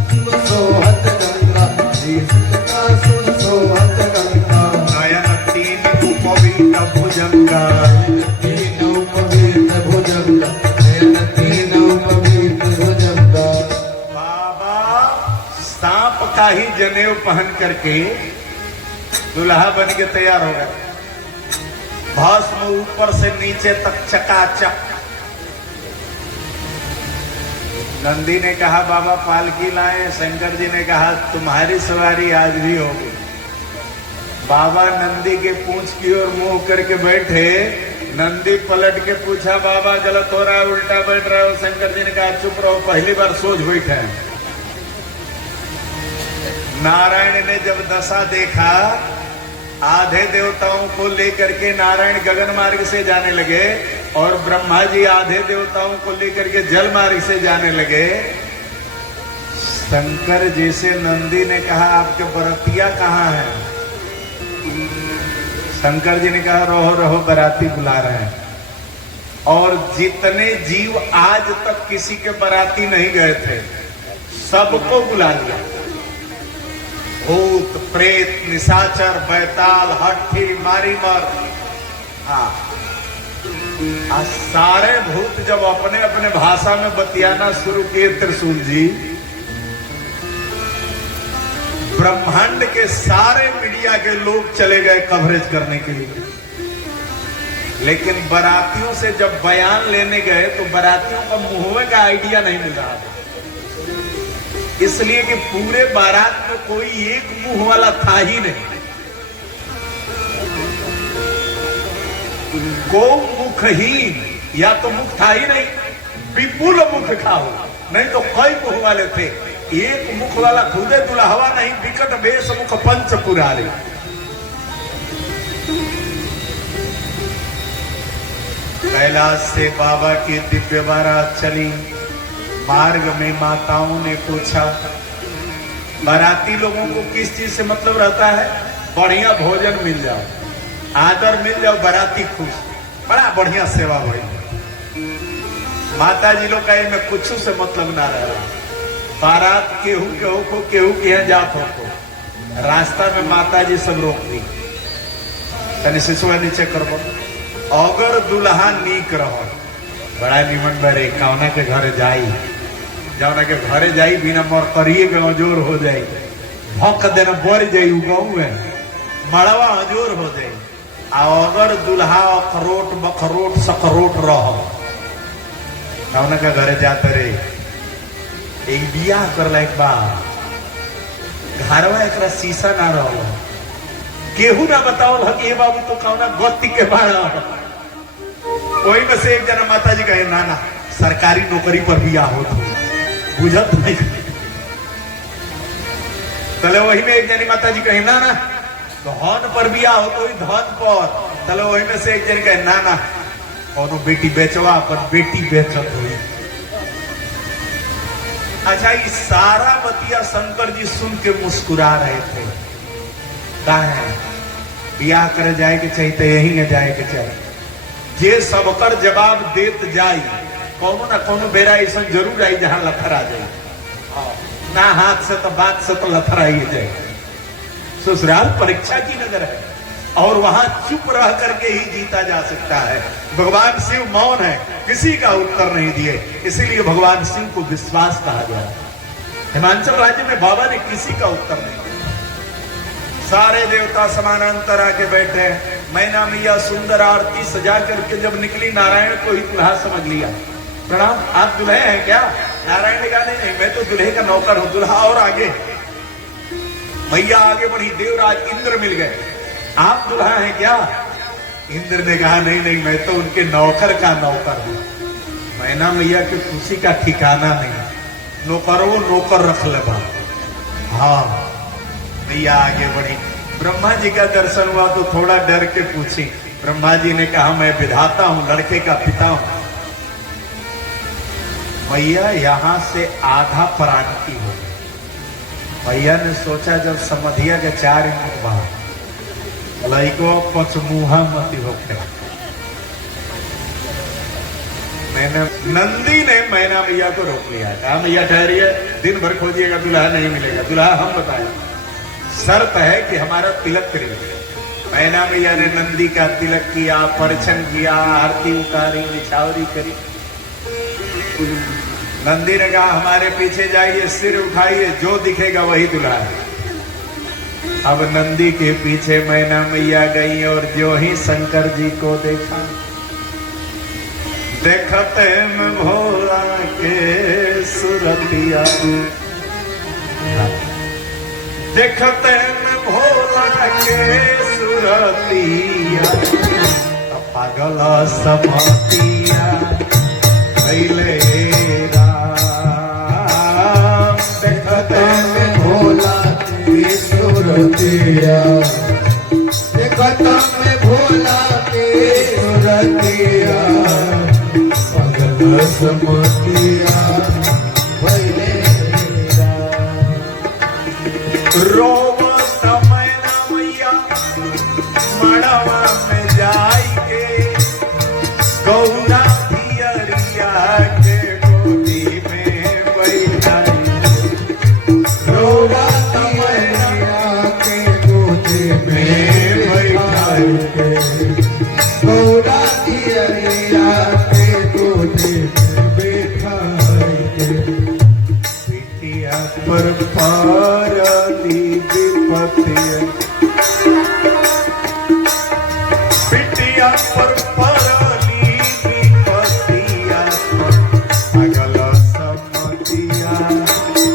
शुभ सोहत गंगा, शेष जटा शुभ सोहत गंगा। नयन तीन उपवीत भुजंगा, तीन उपवीत भुजंगा, नयन तीन उपवीत भुजंगा। बाबा सांप का ही जनेऊ पहन करके दुल्हा बन के तैयार हो गया। भस्म ऊपर से नीचे तक चकाचक। नंदी ने कहा बाबा पालकी लाए, शंकर जी ने कहा तुम्हारी सवारी आज भी होगी। बाबा नंदी के पूंछ की ओर मुंह करके बैठे, नंदी पलट के पूछा बाबा गलत हो रहा है, उल्टा बैठ रहा है। शंकर जी ने कहा चुप रहो, पहली बार सोच बैठे हैं। नारायण ने जब दशा देखा, आधे देवताओं को लेकर के नारायण गगन मार्ग से जाने लगे और ब्रह्मा जी आधे देवताओं को लेकर के जल मार्ग से जाने लगे। शंकर जी से नंदी ने कहा आपके बरतिया कहाँ है? शंकर जी ने कहा रहो रहो बराती बुला रहे हैं। और जितने जीव आज तक किसी के बराती नहीं गए थे, सबको बुला लिया। भूत प्रेत निशाचर बैताल हट्ठी मारीमर, हाँ, आज सारे भूत जब अपने अपने भाषा में बतियाना शुरू किए, त्रिशूल जी ब्रह्मांड के सारे मीडिया के लोग चले गए कवरेज करने के लिए। लेकिन बारातियों से जब बयान लेने गए तो बारातियों का मुंहवे का आइडिया नहीं मिल रहा था, इसलिए कि पूरे बारात में कोई एक मुंह वाला था ही नहीं। गो मुखहीन, या तो मुख था ही नहीं, विपुल मुख खाओ, नहीं तो कई मुख वाले थे। एक मुख वाला खुदे दुल्हवा नहीं, विकट बेश मुख पंच पुरारे। कैलाश से बाबा की दिव्य बारात चली। मार्ग में माताओं ने पूछा, बाराती लोगों को किस चीज से मतलब रहता है? बढ़िया भोजन मिल जाओ, आदर मिल जाओ, बाराती खुश, बड़ा बढ़िया सेवा हुई। माता जी लोग का में कुछ से मतलब ना रहा। बारात केहू केहू को केहू के यहाँ जात हो, रास्ता में माता जी सब रोक दी, तनि शिशुआ नीचे करबो। अगर दुल्हा नीक रहो, बड़ा निमन बरे कौना के घर जाई, जौना के घरे जाई बिना मोर करिए के अजोर हो जाई, भौक देना बढ़ जाई, उगाऊ है मड़वा अजोर हो जाई। अगर दुल्हा अखरोट बखरोट सकरोट रहो, कौना के घरे जाते रे, एक बियाह करला एक बार, घरवा एक शीशा ना रहो, केहू ना बताओ कि बाबू तो कौना गति के बाड़ा। वही में से एक जना माता जी कहे ना ना सरकारी नौकरी पर बियाह हो, तो बुझत नहीं। तले वही में एक जनी माता जी कहे ना ना धन पर बियाह हो, तो धन पर। तले वही में से एक जन कहे ना ना और बेटी बेचवा पर बेटी बेचत हुई। अच्छा, ये सारा बतिया शंकर जी सुन के मुस्कुरा रहे थे। है बियाह करे जाए के चाहिए तो यही न जाए के चाहिए। जे सबकर जवाब देत जाई, कोनो ना कोनो बेरा ऐसा जरूर आई जहां लथरा जाए, ना हाथ से तो बात से तो लथरा ही जाए। ससुराल परीक्षा की नजर है और वहां चुप रह करके ही जीता जा सकता है। भगवान शिव मौन है, किसी का उत्तर नहीं दिए, इसीलिए भगवान शिव को विश्वास कहा गया। हिमाचल राज्य में बाबा ने किसी का उत्तर नहीं। सारे देवता समानांतर आके बैठे। मैना मैया सुंदर आरती सजा करके जब निकली, नारायण को ही दुल्हा समझ लिया। प्रणाम, आप दुल्हे हैं क्या? नारायण ने कहा नहीं, मैं तो दुल्हे का नौकर हूं। दुल्हा और आगे, मैया आगे बढ़ी, देवराज इंद्र मिल गए। आप दुल्हा हैं क्या? इंद्र ने कहा नहीं नहीं, मैं तो उनके नौकर का नौकर हूं। मैना मैया की खुशी का ठिकाना नहीं। नौकरों नौकर रख लेगा। हाँ भैया आगे बढ़ी। ब्रह्मा जी का दर्शन हुआ तो थोड़ा डर के पूछी। ब्रह्मा जी ने कहा मैं विधाता हूं, लड़के का पिता हूं। भैया यहां से आधा प्राण की हो गई। भैया ने सोचा जब समधिया के 4 इंच बाहर लड़को पचमुहा मती होके। मैंने नंदी ने मैना मैया को रोक लिया। कहा मैया ठहरिए, दिन भर खोजिएगा दुल्हा नहीं मिलेगा। दुल्हा हम बताए, शर्त है कि हमारा तिलक करिए। मैना मैया ने नंदी का तिलक किया, परिछन किया, आरती उतारी, निछावरी करी। नंदी ने कहा हमारे पीछे जाइए, सिर उठाइए, जो दिखेगा वही दुल्हा है। अब नंदी के पीछे मैना मैया गई और जो ही शंकर जी को देखा, देखते में भोला के सुरतिया, देखते में भोला के सुरतिया, पागल समतिया भैले राम। देखते में भोला के सुरतिया, देखते में भोला के सुरतिया, पागल समतिया भैले रोवत मैना मैया मड़वा में जाइके, गौरा पियरिया के गोदी में बैठाई। रोवत मैया के गोदी में बैठाई, गौरा पियरिया के गोदी में बैठाई। पिटिया पर पारली विपतिया, पिटिया पर पारली विपतिया, पागल समतिया,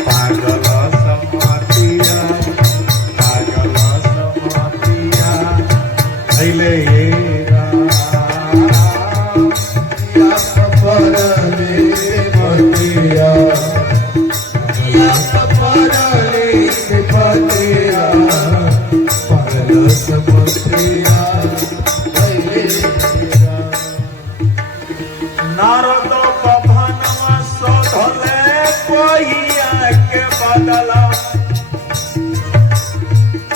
पागल समतिया, पागल समतिया भैले राम। परले मतिया, नारद बभनवा सोधले पहिया के बदला,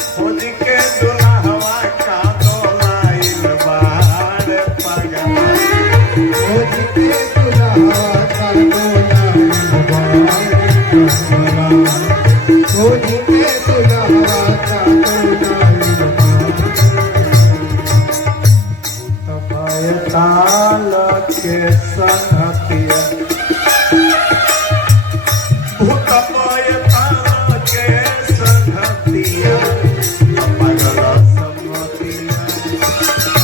खोज के दुल्हवा का दोलाइल बार पगला, खोज के दुल्हवा का दोलाइल बार पगला, खोज के दुल्हवा का दोलाइल बार। ताल के संगतिया, भूत पाय ताल के संगतिया, पागल समतिया,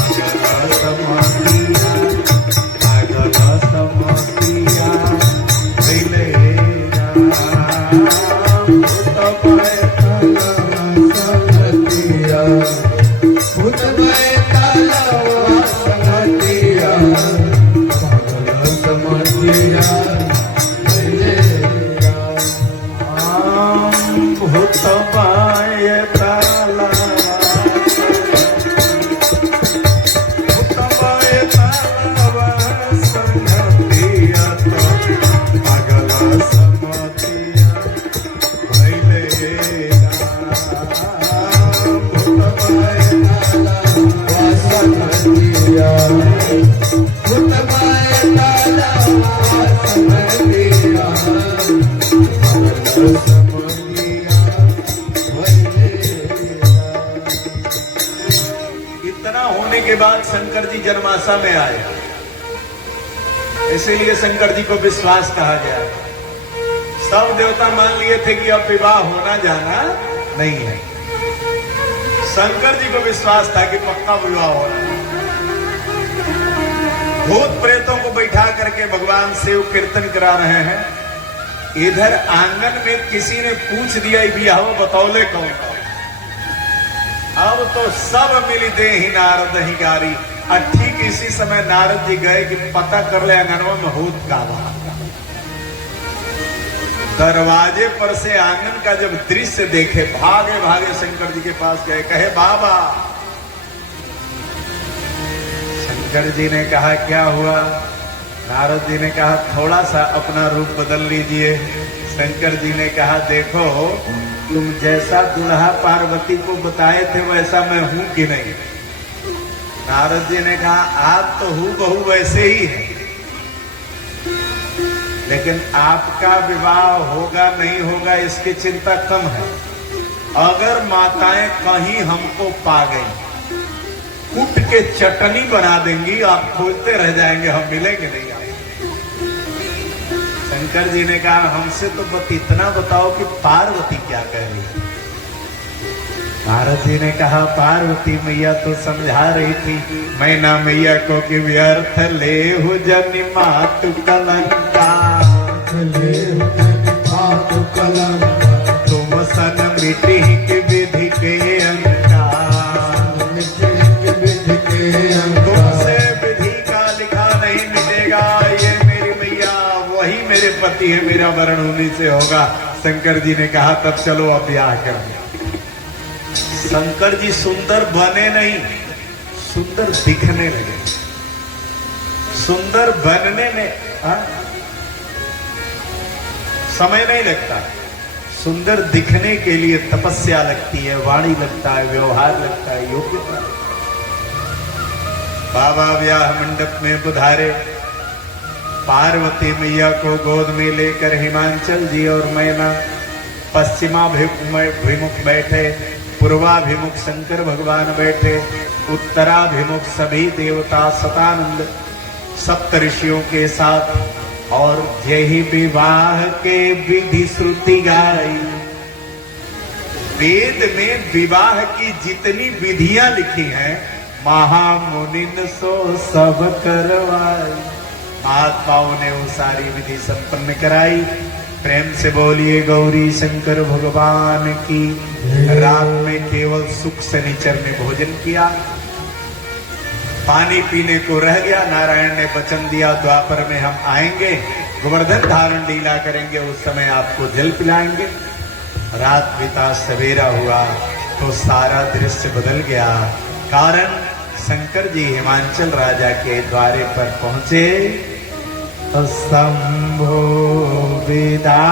पागल समतिया, पागल समतिया भैले राम। भूत पाय ताल संगतिया, भूत पाय ताल संगतिया, पागल समतिया भैले राम। भूत पाय ताला, भूत पाय ताला संगतिया, पागल समतिया भैले राम। भूत पाय ताला संगतिया, भूत पाय ताला संगतिया, पागल समतिया भैले राम। इतना होने के बाद शंकर जी जन्माशा में आए, इसीलिए शंकर जी को विश्वास कहा गया। सब देवता मान लिए थे कि अब विवाह होना जाना नहीं है। शंकर जी को विश्वास था कि पक्का विवाह होना है। भूत प्रेतों को बैठा करके भगवान शिव कीर्तन करा रहे हैं। इधर आंगन में किसी ने पूछ दिया बियाह बतौले कौन। अब तो सब मिली दे ही नारद ही गारी। और ठीक इसी समय नारद जी गए कि पता कर ले आंगनवा में भूत का दरवाजे पर से आंगन का जब दृश्य देखे, भागे भागे शंकर जी के पास गए, कहे बाबा। शंकर जी ने कहा क्या हुआ? नारद जी ने कहा थोड़ा सा अपना रूप बदल लीजिए। शंकर जी ने कहा देखो, तुम जैसा दुल्हा पार्वती को बताए थे वैसा मैं हूं कि नहीं? नारद जी ने कहा आप तो हूबहू वैसे ही है, लेकिन आपका विवाह होगा नहीं होगा इसकी चिंता कम है। अगर माताएं कहीं हमको पा गई, कूट के चटनी बना देंगी, आप खोजते रह जाएंगे, हम मिलेंगे नहीं। शंकर जी ने कहा हमसे तो बस इतना बताओ कि पार्वती क्या कह रही है? नारद जी ने कहा पार्वती मैया तो समझा रही थी मैना मैया को कि व्यर्थ ले हो जनि मातु कलंका, तुम सन मिट्टी के विधि के अंका, तुमसे विधि का लिखा नहीं मिटेगा। ये मेरी मैया वही मेरे पति है, मेरा वर्ण उन्हीं से होगा। शंकर जी ने कहा तब चलो अब ब्याह करें। शंकर जी सुंदर बने नहीं, सुंदर दिखने लगे। सुंदर बनने में समय नहीं लगता, सुंदर दिखने के लिए तपस्या लगती है, वाणी लगता है, व्यवहार लगता है, योग्यता। बाबा ब्याह मंडप में पधारे, पार्वती मैया को गोद में लेकर हिमांचल जी और मैना पश्चिमाभिमुख बैठे, पूर्वाभिमुख शंकर भगवान बैठे, उत्तराभिमुख सभी देवता सतानंद सप्त ऋषियों के साथ, और यही विवाह के विधि श्रुति गाई। वेद में विवाह की जितनी विधियां लिखी हैं, महामुनिन सो सब करवाई। महात्माओं ने वो सारी विधि संपन्न कराई। प्रेम से बोलिए गौरी शंकर भगवान की। रात में केवल सुख शनिचर ने भोजन किया, पानी पीने को रह गया। नारायण ने वचन दिया द्वापर में हम आएंगे, गोवर्धन धारण लीला करेंगे, उस समय आपको जल पिलाएंगे। रात बीता, सवेरा हुआ तो सारा दृश्य बदल गया। कारण शंकर जी हिमांचल राजा के द्वारे पर पहुंचे। शंभो विदा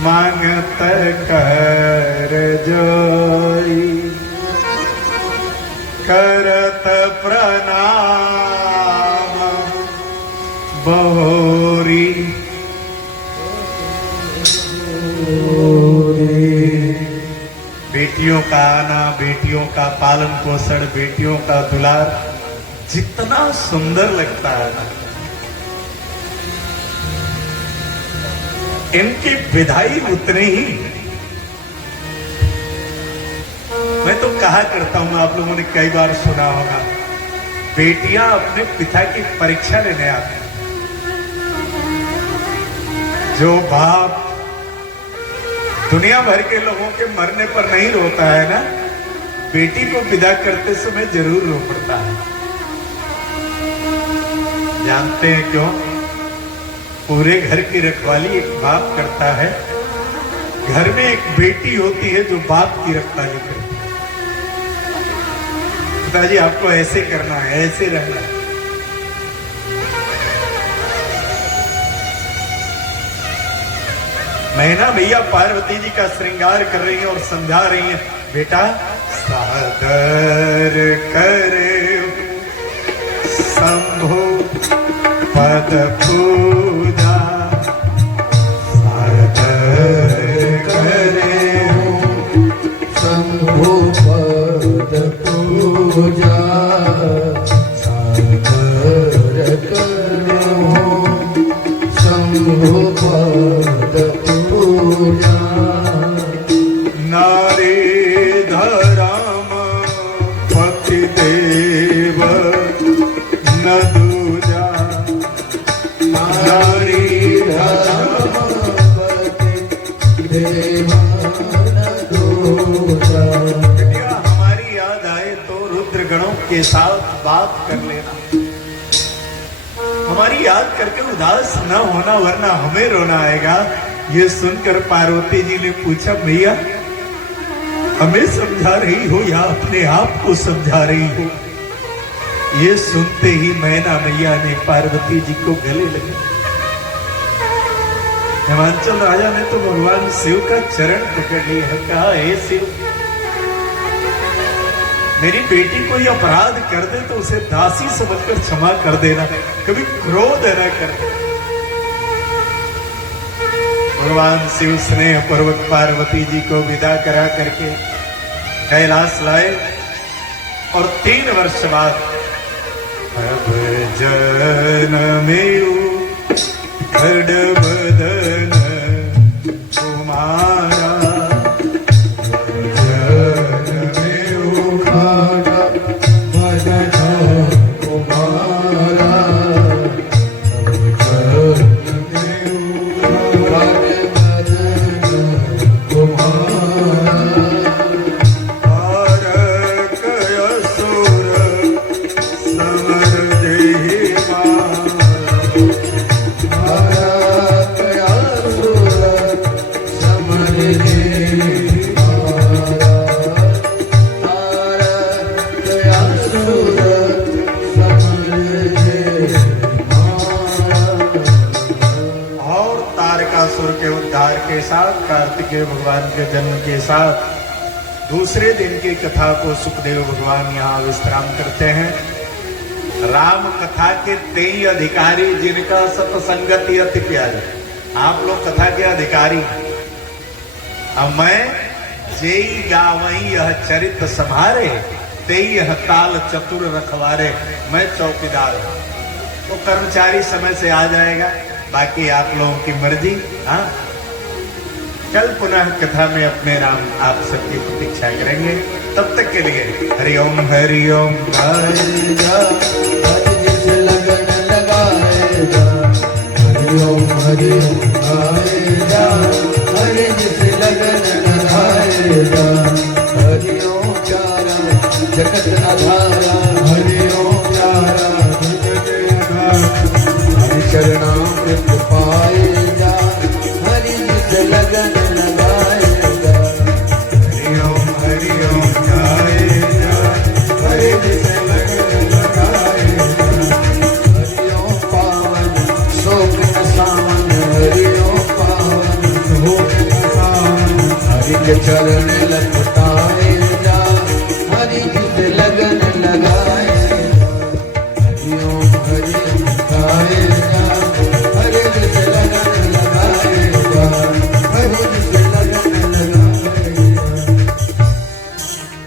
मांगत कर जोई, करत प्रणाम बहोरी। बेटियों का आना, बेटियों का पालन पोषण, बेटियों का दुलार जितना सुंदर लगता है ना, इनकी विधाई उतनी ही। मैं तो कहा करता हूं, आप लोगों ने कई बार सुना होगा, बेटियां अपने पिता की परीक्षा लेने आती हैं। जो बाप दुनिया भर के लोगों के मरने पर नहीं रोता है ना, बेटी को विदा करते समय जरूर रो पड़ता है। जानते हैं क्यों? पूरे घर की रखवाली एक बाप करता है, घर में एक बेटी होती है जो बाप की रखवाली करती है। पिताजी आपको ऐसे करना है, ऐसे रहना है। मैना भैया पार्वती जी का श्रृंगार कर रही हैं और समझा रही हैं, बेटा सादर करे शंभो पद पूजा, सादर करे शंभो पद पूजा, सादर करो शंभो पद पूजा। नारी धराम पति देव न दूजा, नारी धराम पति देव न दूजा। हमारी याद आए तो रुद्र गणों के साथ बात कर लेना। हमारी याद करके उदास न होना वरना हमें रोना आएगा। ये सुनकर पार्वती जी ने पूछा, भैया हमें समझा रही हो या अपने आप को समझा रही हो? ये सुनते ही मैना मैया ने पार्वती जी को गले लगे। हिमांचल राजा ने तो भगवान शिव का चरण पकड़ लिया, कहा हे शिव, मेरी बेटी कोई अपराध कर दे तो उसे दासी समझकर क्षमा कर देना, कभी क्रोध न कर दे। भगवान शिव स्नेह पूर्वक पार्वती जी को विदा करा करके कैलाश लाए और 3 वर्ष बाद अब जनमेऊ बदन कुमारा जनमेऊ खारा बदन कुमारा कार्तिकेय भगवान के जन्म के साथ दूसरे दिन की कथा को सुखदेव भगवान यहाँ विश्राम करते हैं। राम कथा के 23 अधिकारी जिनका सत्संगति अति प्यारी। आप लोग कथा के अधिकारी, अब मैं जेई गावई यह चरित्र संभारे, तेई यह ताल चतुर रखवारे, मैं चौकीदार हूं। तो कर्मचारी समय से आ जाएगा, बाकी आप लोगों की मर्जी। हाँ, कल पुनः कथा में अपने राम आप सबकी प्रतीक्षा करेंगे। तब तक के लिए हरिओम हरिओम। गाएगा हरि जिस लगन लगाएगा, हरिओम हरिओम गाएगा हरि जिस लगन लगाएगा। हरिओम प्यारा जगत आधारा, हरिओम प्यारा जगत आधारा। हरि चरणामृत पाएगा हरि जिस लगन लगाएगा। हरिओम हरिओम गाएगा हरि जिस लगन लगाएगा। हरिओम पावन शोक न सावन, हरिओम पावन शोक न सावन। हरि के चरण लपटाएगा हरि जिस लगन लगाएगा। हरिओम हरिओम गाएगा हरि जिस लगन लगाएगा। हरि जिस लगन लगाएगा।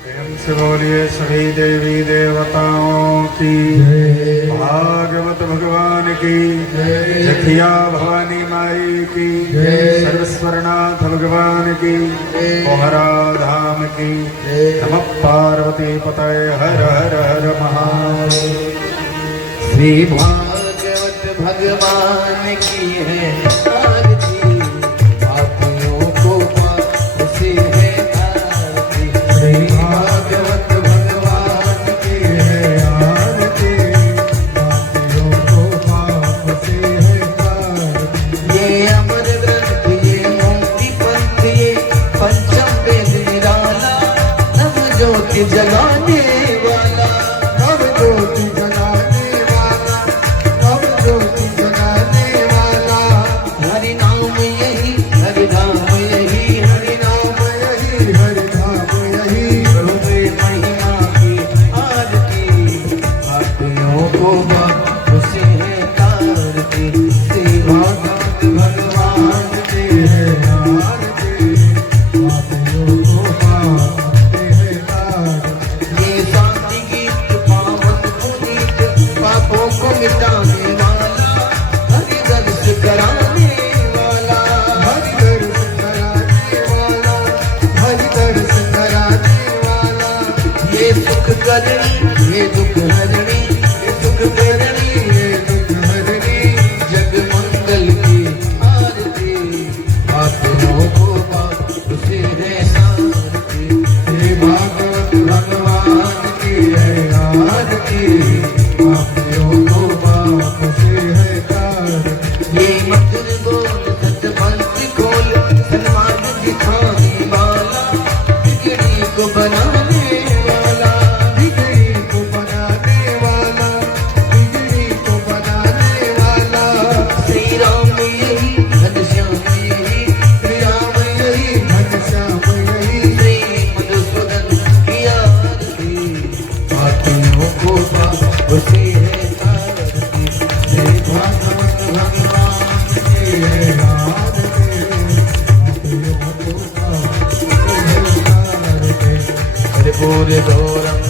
प्रेम से बोलिए सभी देवी देवताओं की जय। भागवत भगवान की जय। जखिया भवानी माई की जय। सर्वस्वरनाथ भगवान की जय। कोहरा धाम की जय। नमः पार्वती पतये हर हर हर महादेव। श्री भागवत भगवान की है आरती, पापियों को पाप से है आरती। श्री भागवत भगवान की है आरती, पापियों को पाप से है आरती। ये अमर ग्रंथ ये मुक्ति पंथ ये पंचम वेद निराला, नव ज्योति जगाने वाला, नव ज्योति जगाने वाला, नव ज्योति जगाने वाला। हरि नाम यही, हरि नाम यही, हरि नाम यही, हरि नाम यही। प्रभु के महिमा की आरती, पापियों को बाप से है तारती। श्री भागवत भगवान की है आरती, पापियों को बाप से है तारती। ये शांति गीत पावन पुनीत, पापों को मिटाने वाला, हरि दर्श कराने वाला, हरि दर्श कराने वाला, हरि दर्श कराने वाला। ये सुख करणी ये दुख हरणी, ये सुख करणी ये दुख हरणी। जग मंगल की आरती, पापियों को बाप से है सारती। श्री भागवत भगवान की है आरती, पापियों को बाप कर्पूर गौरम